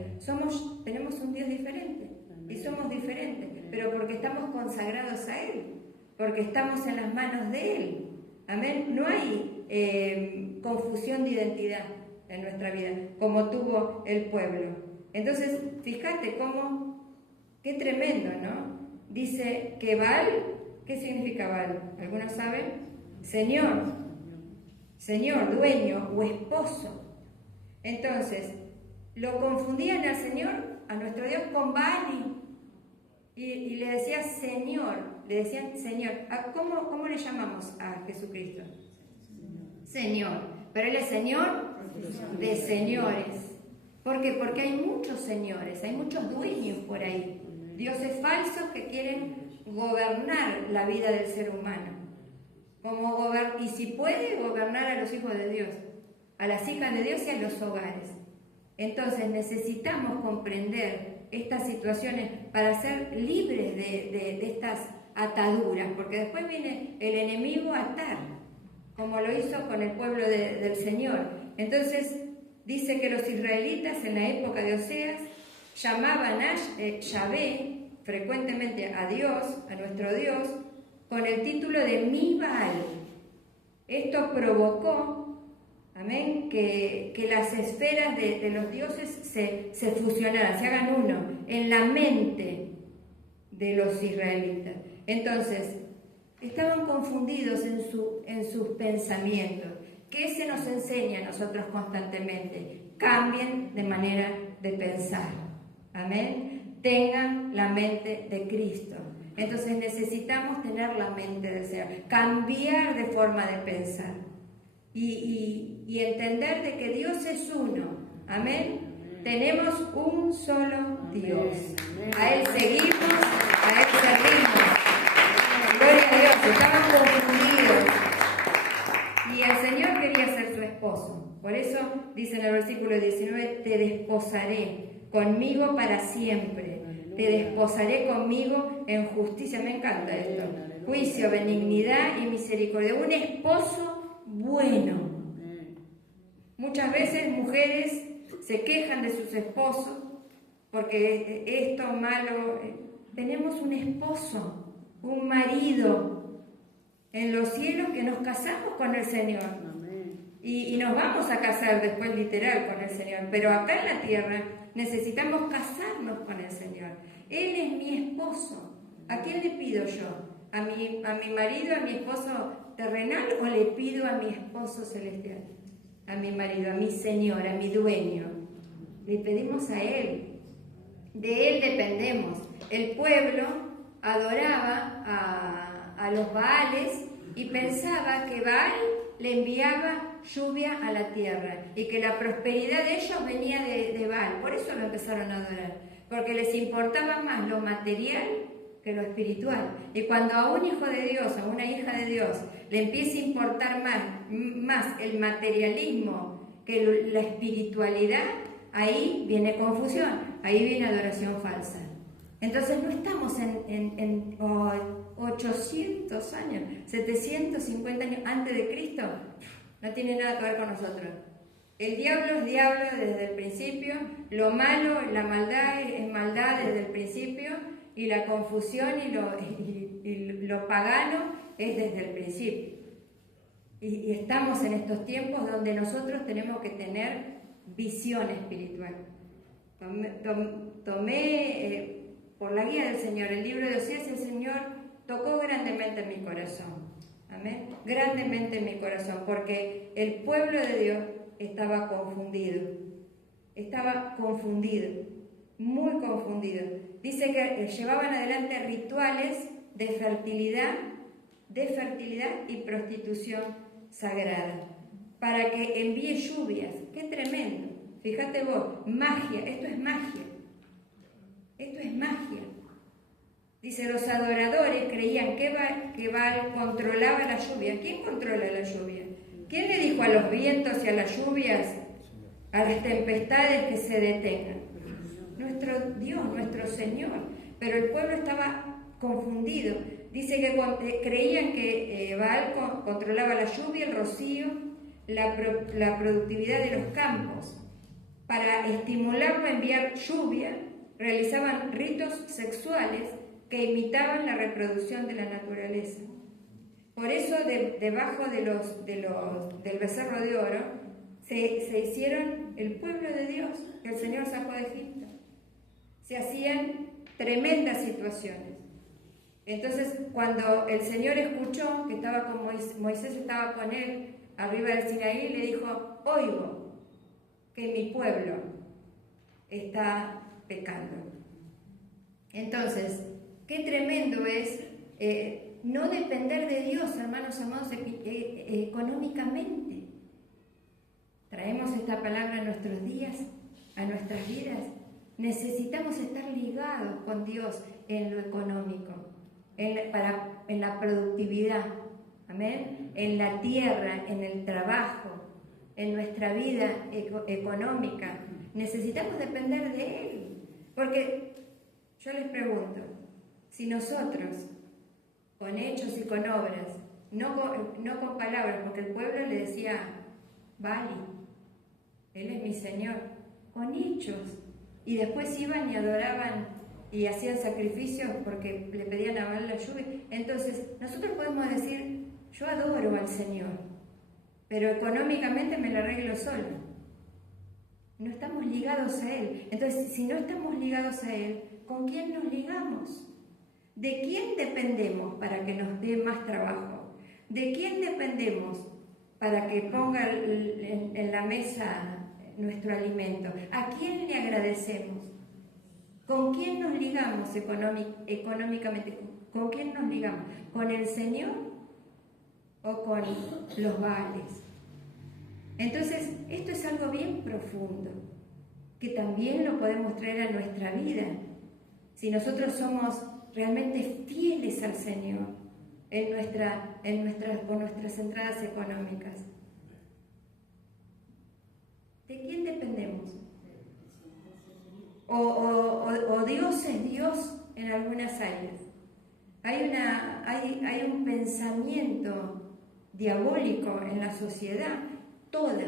Tenemos un Dios diferente y somos diferentes, pero porque estamos consagrados a Él, porque estamos en las manos de Él. Amén. No hay confusión de identidad en nuestra vida, como tuvo el pueblo. Entonces, fíjate qué tremendo, ¿no? Dice que Baal, ¿qué significa Baal? ¿Algunos saben? Señor, dueño o esposo. Entonces, lo confundían al Señor, a nuestro Dios, con Baal y le decían Señor. ¿Cómo le llamamos a Jesucristo? Señor. Pero Él es Señor de señores. ¿Por qué? Porque hay muchos señores, hay muchos dueños por ahí. Dioses falsos que quieren gobernar la vida del ser humano. Y si puede, gobernar a los hijos de Dios, a las hijas de Dios y a los hogares. Entonces necesitamos comprender estas situaciones para ser libres de estas ataduras, porque después viene el enemigo a atar, como lo hizo con el pueblo del Señor. Entonces dice que los israelitas en la época de Oseas llamaban a Yahvé, frecuentemente a Dios, a nuestro Dios, con el título de mi Baal. Esto provocó, amén, que las esferas de los dioses se fusionaran, se hagan uno en la mente de los israelitas. Entonces, estaban confundidos en sus pensamientos. ¿Qué se nos enseña a nosotros constantemente? Cambien de manera de pensar. Amén. Tengan la mente de Cristo. Entonces necesitamos tener la mente del Señor, cambiar de forma de pensar y entender de que Dios es uno. Amén. Tenemos un solo Dios. A Él seguimos, a Él servimos. Gloria a Dios, estaban confundidos. Y el Señor quería ser su esposo. Por eso dice en el versículo 19, te desposaré conmigo para siempre. Te desposaré conmigo en justicia. Me encanta esto. Juicio, benignidad y misericordia. Un esposo bueno. Muchas veces mujeres se quejan de sus esposos porque esto malo. Tenemos un esposo, un marido en los cielos que nos casamos con el Señor. Y nos vamos a casar después literal con el Señor. Pero acá en la tierra necesitamos casarnos con el Señor. Él es mi esposo. ¿A quién le pido yo? ¿A mi marido, a mi esposo terrenal o le pido a mi esposo celestial? A mi marido, a mi Señor, a mi dueño. Le pedimos a Él. De Él dependemos. El pueblo adoraba a los Baales y pensaba que Baal le enviaba lluvia a la tierra y que la prosperidad de ellos venía de Baal. Por eso lo empezaron a adorar, porque les importaba más lo material que lo espiritual. Y cuando a un hijo de Dios, a una hija de Dios, le empieza a importar más el materialismo que la espiritualidad, ahí viene confusión, ahí viene adoración falsa. Entonces no estamos en 800 años, 750 años antes de Cristo. No tiene nada que ver con nosotros. El diablo es diablo desde el principio, lo malo, la maldad es maldad desde el principio, y la confusión y lo pagano es desde el principio. Y estamos en estos tiempos donde nosotros tenemos que tener visión espiritual. Tomé por la guía del Señor el libro de Oseas. El Señor tocó grandemente en mi corazón. Amén. Grandemente en mi corazón, porque el pueblo de Dios estaba confundido. Estaba confundido, muy confundido. Dice que llevaban adelante rituales de fertilidad y prostitución sagrada para que envíe lluvias. ¡Qué tremendo! Fíjate vos, magia, esto es magia. Esto es magia. Dice, los adoradores creían que Baal controlaba la lluvia. ¿Quién controla la lluvia? ¿Quién le dijo a los vientos y a las lluvias, a las tempestades que se detengan? Nuestro Dios, nuestro Señor. Pero el pueblo estaba confundido. Dice que creían que Baal controlaba la lluvia, el rocío, la productividad de los campos. Para estimularlo a enviar lluvia, realizaban ritos sexuales que imitaban la reproducción de la naturaleza. Por eso debajo del becerro de oro se hicieron el pueblo de Dios que el Señor sacó de Egipto. Se hacían tremendas situaciones. Entonces, cuando el Señor escuchó que estaba con Moisés estaba con él arriba del Sinaí, le dijo, oigo que mi pueblo está pecando. Entonces, qué tremendo es no depender de Dios, hermanos amados, económicamente. Traemos esta palabra a nuestros días, a nuestras vidas. Necesitamos estar ligados con Dios en lo económico, en la productividad, amén, en la tierra, en el trabajo, en nuestra vida económica. Necesitamos depender de Él, porque yo les pregunto, si nosotros, con hechos y con obras, no con palabras, porque el pueblo le decía, vale, Él es mi Señor, con hechos, y después iban y adoraban y hacían sacrificios porque le pedían a Baal la lluvia. Entonces, nosotros podemos decir, yo adoro al Señor, pero económicamente me la arreglo sola. No estamos ligados a Él. Entonces, si no estamos ligados a Él, ¿con quién nos ligamos? ¿De quién dependemos para que nos dé más trabajo? ¿De quién dependemos para que ponga en la mesa nuestro alimento? ¿A quién le agradecemos? ¿Con quién nos ligamos económicamente? ¿Con quién nos ligamos? ¿Con el Señor o con los Baales? Entonces, esto es algo bien profundo, que también lo podemos traer a nuestra vida. Si nosotros somos realmente fieles al Señor con nuestras entradas económicas. ¿De quién dependemos? O Dios es Dios en algunas áreas. Hay un pensamiento diabólico en la sociedad, toda,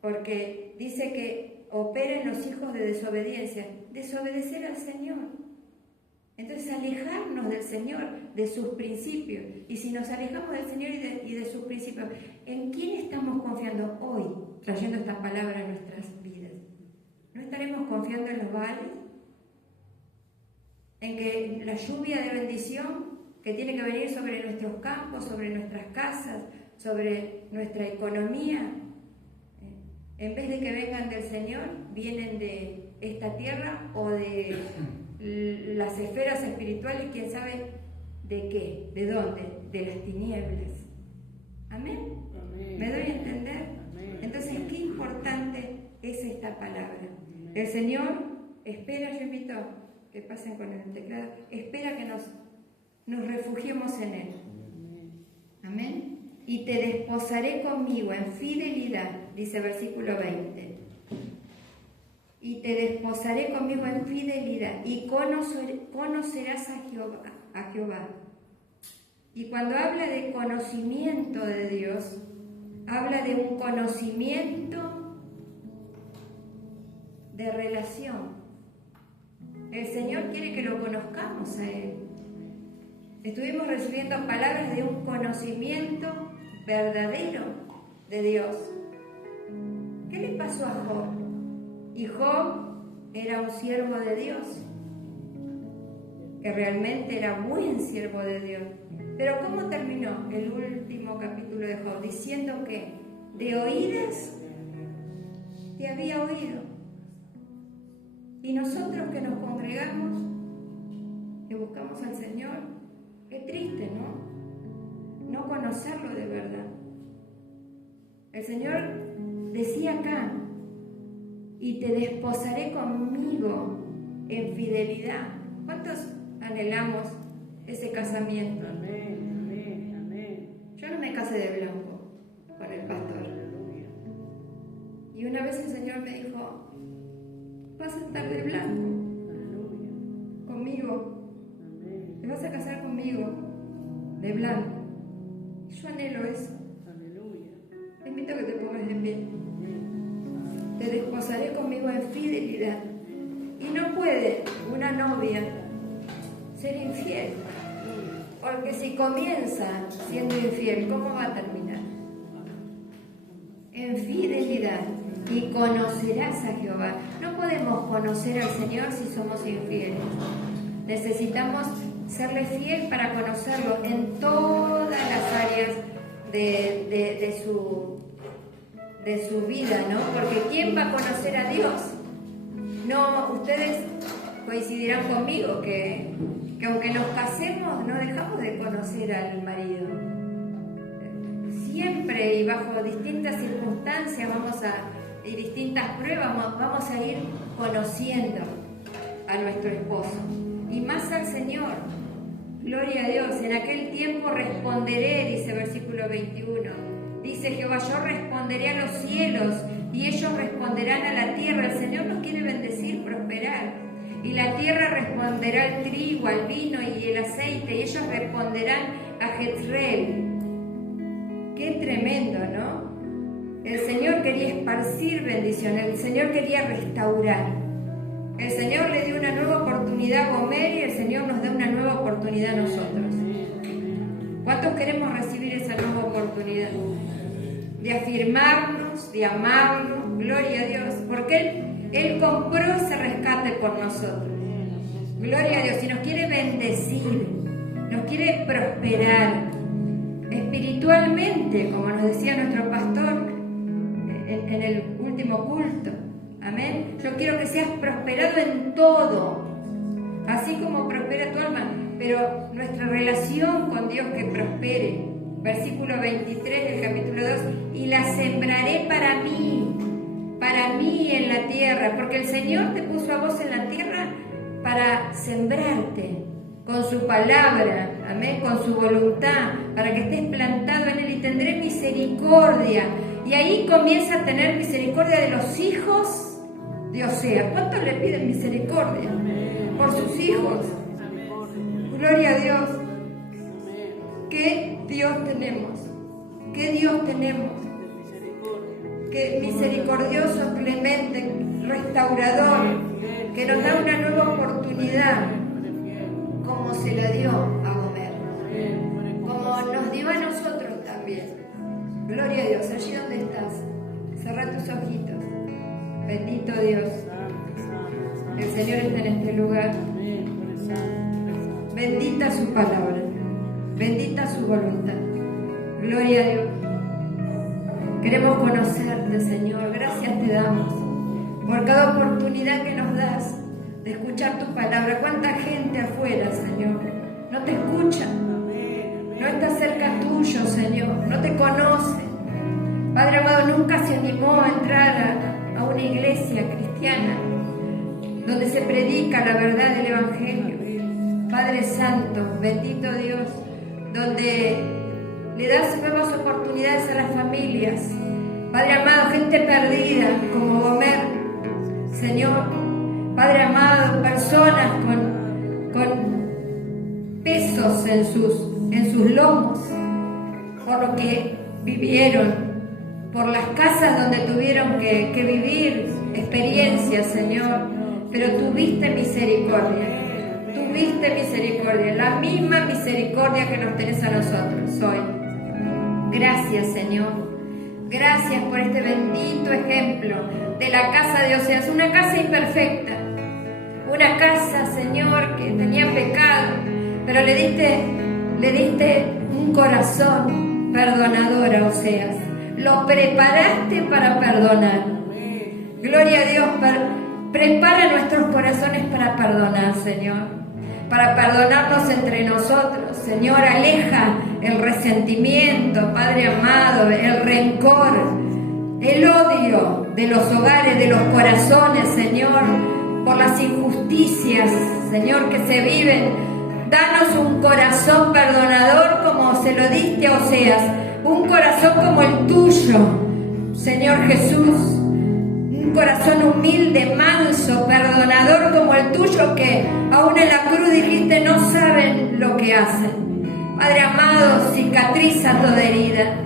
porque dice que opera en los hijos de desobediencia, desobedecer al Señor. Entonces, alejarnos del Señor, de sus principios. Y si nos alejamos del Señor y de sus principios, ¿en quién estamos confiando hoy, trayendo esta palabra a nuestras vidas? ¿No estaremos confiando en los Baales? En que la lluvia de bendición que tiene que venir sobre nuestros campos, sobre nuestras casas, sobre nuestra economía, en vez de que vengan del Señor, vienen de esta tierra o de las esferas espirituales, quién sabe de qué, de dónde, de las tinieblas. ¿Amén? Amén. ¿Me doy a entender? Amén. Entonces, qué importante es esta palabra. Amén. El Señor espera, yo invito que pasen con el teclado, espera que nos refugiemos en Él. Amén. Y te desposaré conmigo en fidelidad, dice versículo 20. Y te desposaré conmigo en fidelidad y conocerás a Jehová. Y cuando habla de conocimiento de Dios, habla de un conocimiento de relación. El Señor quiere que lo conozcamos a Él. Estuvimos recibiendo palabras de un conocimiento verdadero de Dios. ¿Qué le pasó a Job? Y Job era un siervo de Dios, que realmente era buen siervo de Dios. Pero ¿cómo terminó el último capítulo de Job? Diciendo que de oídas te había oído. Y nosotros que nos congregamos, que buscamos al Señor, qué triste, ¿no? No conocerlo de verdad. El Señor decía acá, y te desposaré conmigo en fidelidad. ¿Cuántos anhelamos ese casamiento? Amén, amén, amén. Yo no me casé de blanco con el pastor. Y una vez el Señor me dijo, vas a estar de blanco. Aleluya. Conmigo. Amén. Te vas a casar conmigo de blanco. Yo anhelo eso. Aleluya. Te invito a que te pongas de pie. Amén. Te desposaré conmigo en fidelidad. Y no puede una novia ser infiel. Porque si comienza siendo infiel, ¿cómo va a terminar? En fidelidad. Y conocerás a Jehová. No podemos conocer al Señor si somos infieles. Necesitamos serle fiel para conocerlo en todas las áreas de su vida, ¿no? Porque ¿quién va a conocer a Dios? No, ustedes coincidirán conmigo que aunque nos casemos no dejamos de conocer al marido. Siempre y bajo distintas circunstancias y distintas pruebas vamos a ir conociendo a nuestro esposo y más al Señor. Gloria a Dios. En aquel tiempo responderé, dice versículo 21. Dice Jehová, yo responderé a los cielos y ellos responderán a la tierra. El Señor nos quiere bendecir, prosperar. Y la tierra responderá al trigo, al vino y el aceite, y ellos responderán a Jezreel. Qué tremendo, ¿no? El Señor quería esparcir bendición, el Señor quería restaurar. El Señor le dio una nueva oportunidad a Gomer y el Señor nos da una nueva oportunidad a nosotros. ¿Cuántos queremos recibir esa nueva oportunidad? de afirmarnos, de amarnos, gloria a Dios, porque Él compró ese rescate por nosotros. Gloria a Dios, y nos quiere bendecir, nos quiere prosperar espiritualmente, como nos decía nuestro pastor en el último culto. Amén. Yo quiero que seas prosperado en todo, así como prospera tu alma, pero nuestra relación con Dios que prospere. Versículo 23 del capítulo 2, y la sembraré para mí en la tierra, porque el Señor te puso a vos en la tierra para sembrarte con su palabra, amén, con su voluntad, para que estés plantado en Él, y tendré misericordia. Y ahí comienza a tener misericordia de los hijos de Oseas. ¿Cuántos le piden misericordia por sus hijos? Gloria a Dios. ¿Qué Dios tenemos? ¿Qué Dios tenemos? Que misericordioso, clemente, restaurador, que nos da una nueva oportunidad, como se la dio a Gomer, como nos dio a nosotros también. Gloria a Dios. Allí donde estás, cerrá tus ojitos. Bendito Dios. El Señor está en este lugar. Bendita su palabra, bendita su voluntad. Gloria a Dios. Queremos conocerte, Señor. Gracias te damos por cada oportunidad que nos das de escuchar tu palabra. Cuánta gente afuera, Señor, no te escucha, no está cerca tuyo, Señor, no te conoce. Padre amado, nunca se animó a entrar a una iglesia cristiana donde se predica la verdad del Evangelio. Padre Santo, bendito Dios, donde le das nuevas oportunidades a las familias. Padre amado, gente perdida como Gomer, Señor. Padre amado, personas con pesos en sus lomos por lo que vivieron, por las casas donde tuvieron que vivir experiencias, Señor. Pero tuviste misericordia. Tuviste misericordia, la misma misericordia que nos tenés a nosotros hoy. Gracias, Señor. Gracias por este bendito ejemplo de la casa de Oseas, una casa imperfecta, una casa, Señor, que tenía pecado, pero le diste un corazón perdonador a Oseas. Lo preparaste para perdonar. Gloria a Dios, prepara nuestros corazones para perdonar, Señor. Para perdonarnos entre nosotros, Señor. Aleja el resentimiento, Padre amado, el rencor, el odio de los hogares, de los corazones, Señor, por las injusticias, Señor, que se viven. Danos un corazón perdonador como se lo diste a Oseas, un corazón como el tuyo, Señor Jesús. Un corazón humilde, manso, perdonador como el tuyo, que aún en la cruz dijiste no saben lo que hacen. Padre amado, cicatriza toda herida,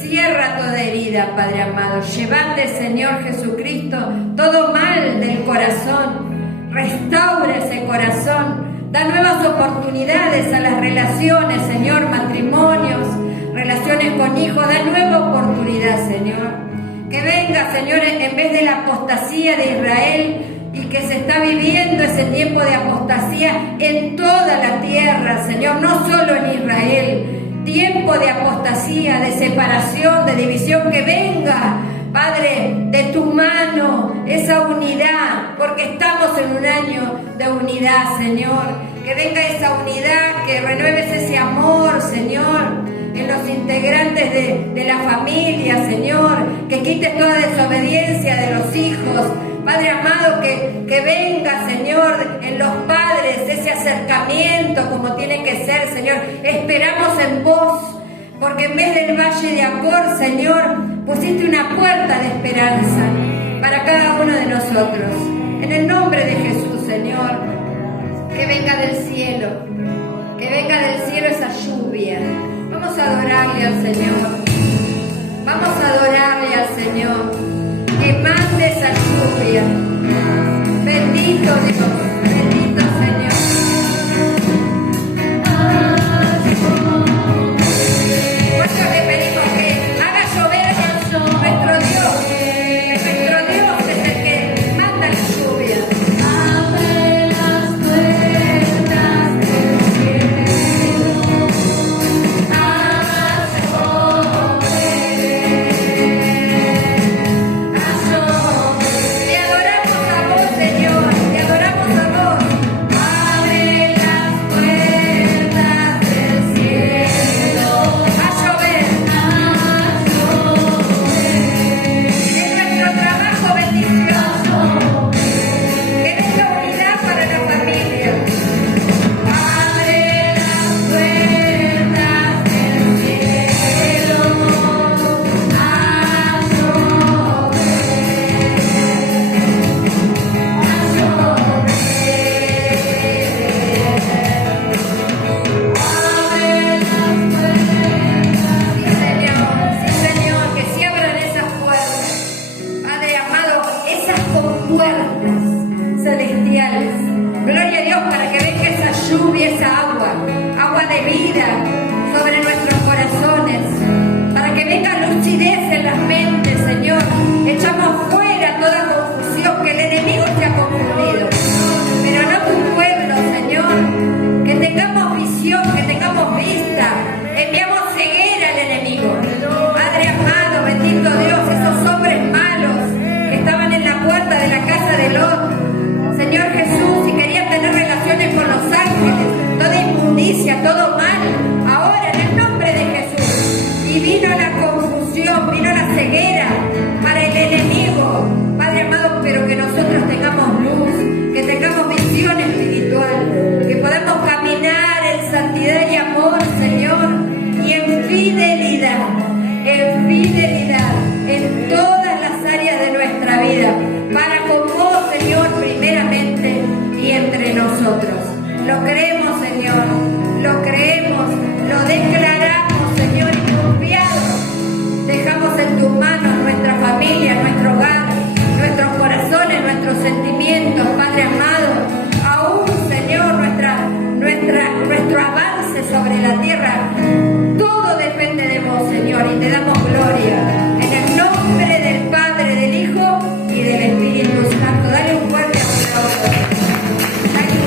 cierra toda herida, Padre amado. Llevate, Señor Jesucristo, todo mal del corazón. Restaura ese corazón. Da nuevas oportunidades a las relaciones, Señor, matrimonios, relaciones con hijos. Da nueva oportunidad, Señor. Que venga, Señor, en vez de la apostasía de Israel, y que se está viviendo ese tiempo de apostasía en toda la tierra, Señor, no solo en Israel. Tiempo de apostasía, de separación, de división. Que venga, Padre, de tu mano esa unidad, porque estamos en un año de unidad, Señor. Que venga esa unidad, que renueves ese amor, Señor, en los integrantes de la familia, Señor, que quites toda desobediencia de los hijos, Padre amado, que venga, Señor, en los padres ese acercamiento como tiene que ser, Señor. Esperamos en vos, porque en vez del valle de Acor, Señor, pusiste una puerta de esperanza para cada uno de nosotros. En el nombre de Jesús, Señor, que venga del cielo esa lluvia. Vamos a adorarle al Señor. Vamos a adorarle al Señor. Que mande esa lluvia. Bendito Dios. Bendito Señor. ¿Cuánto le pedimos que haga llover en celestiales. Gloria a Dios para que venga esa lluvia, esa agua de vida sobre nuestros corazones, para que venga lucidez en las mentes, Señor. Echamos fuera toda confusión, que el enemigo se ha confundido, pero no tu pueblo, Señor. Que tengamos visión, que tengamos vista. Enviamos ceguera al enemigo. Padre amado, bendito Dios, esos hombres malos que estaban en la puerta de la casa de Lot, Señor Jesús, y querían tener relaciones con los ángeles, toda inmundicia, todo mal, ahora en el nombre de Jesús. Y vino la confusión, vino la ceguera para el enemigo, Padre amado, pero que nosotros tengamos luz, que tengamos visión espiritual, que podamos caminar en santidad y amor, Señor, y en fidelidad, en todas las áreas de nuestra vida, para con vos, Señor, primeramente y entre nosotros. Lo creemos, Señor, lo creemos, lo declaramos, Señor, y confiados. Dejamos en tus manos nuestra familia, nuestro hogar, nuestros corazones, nuestros sentimientos, Padre amado. Aún, Señor, nuestro avance sobre la tierra, todo depende de vos, Señor, y te damos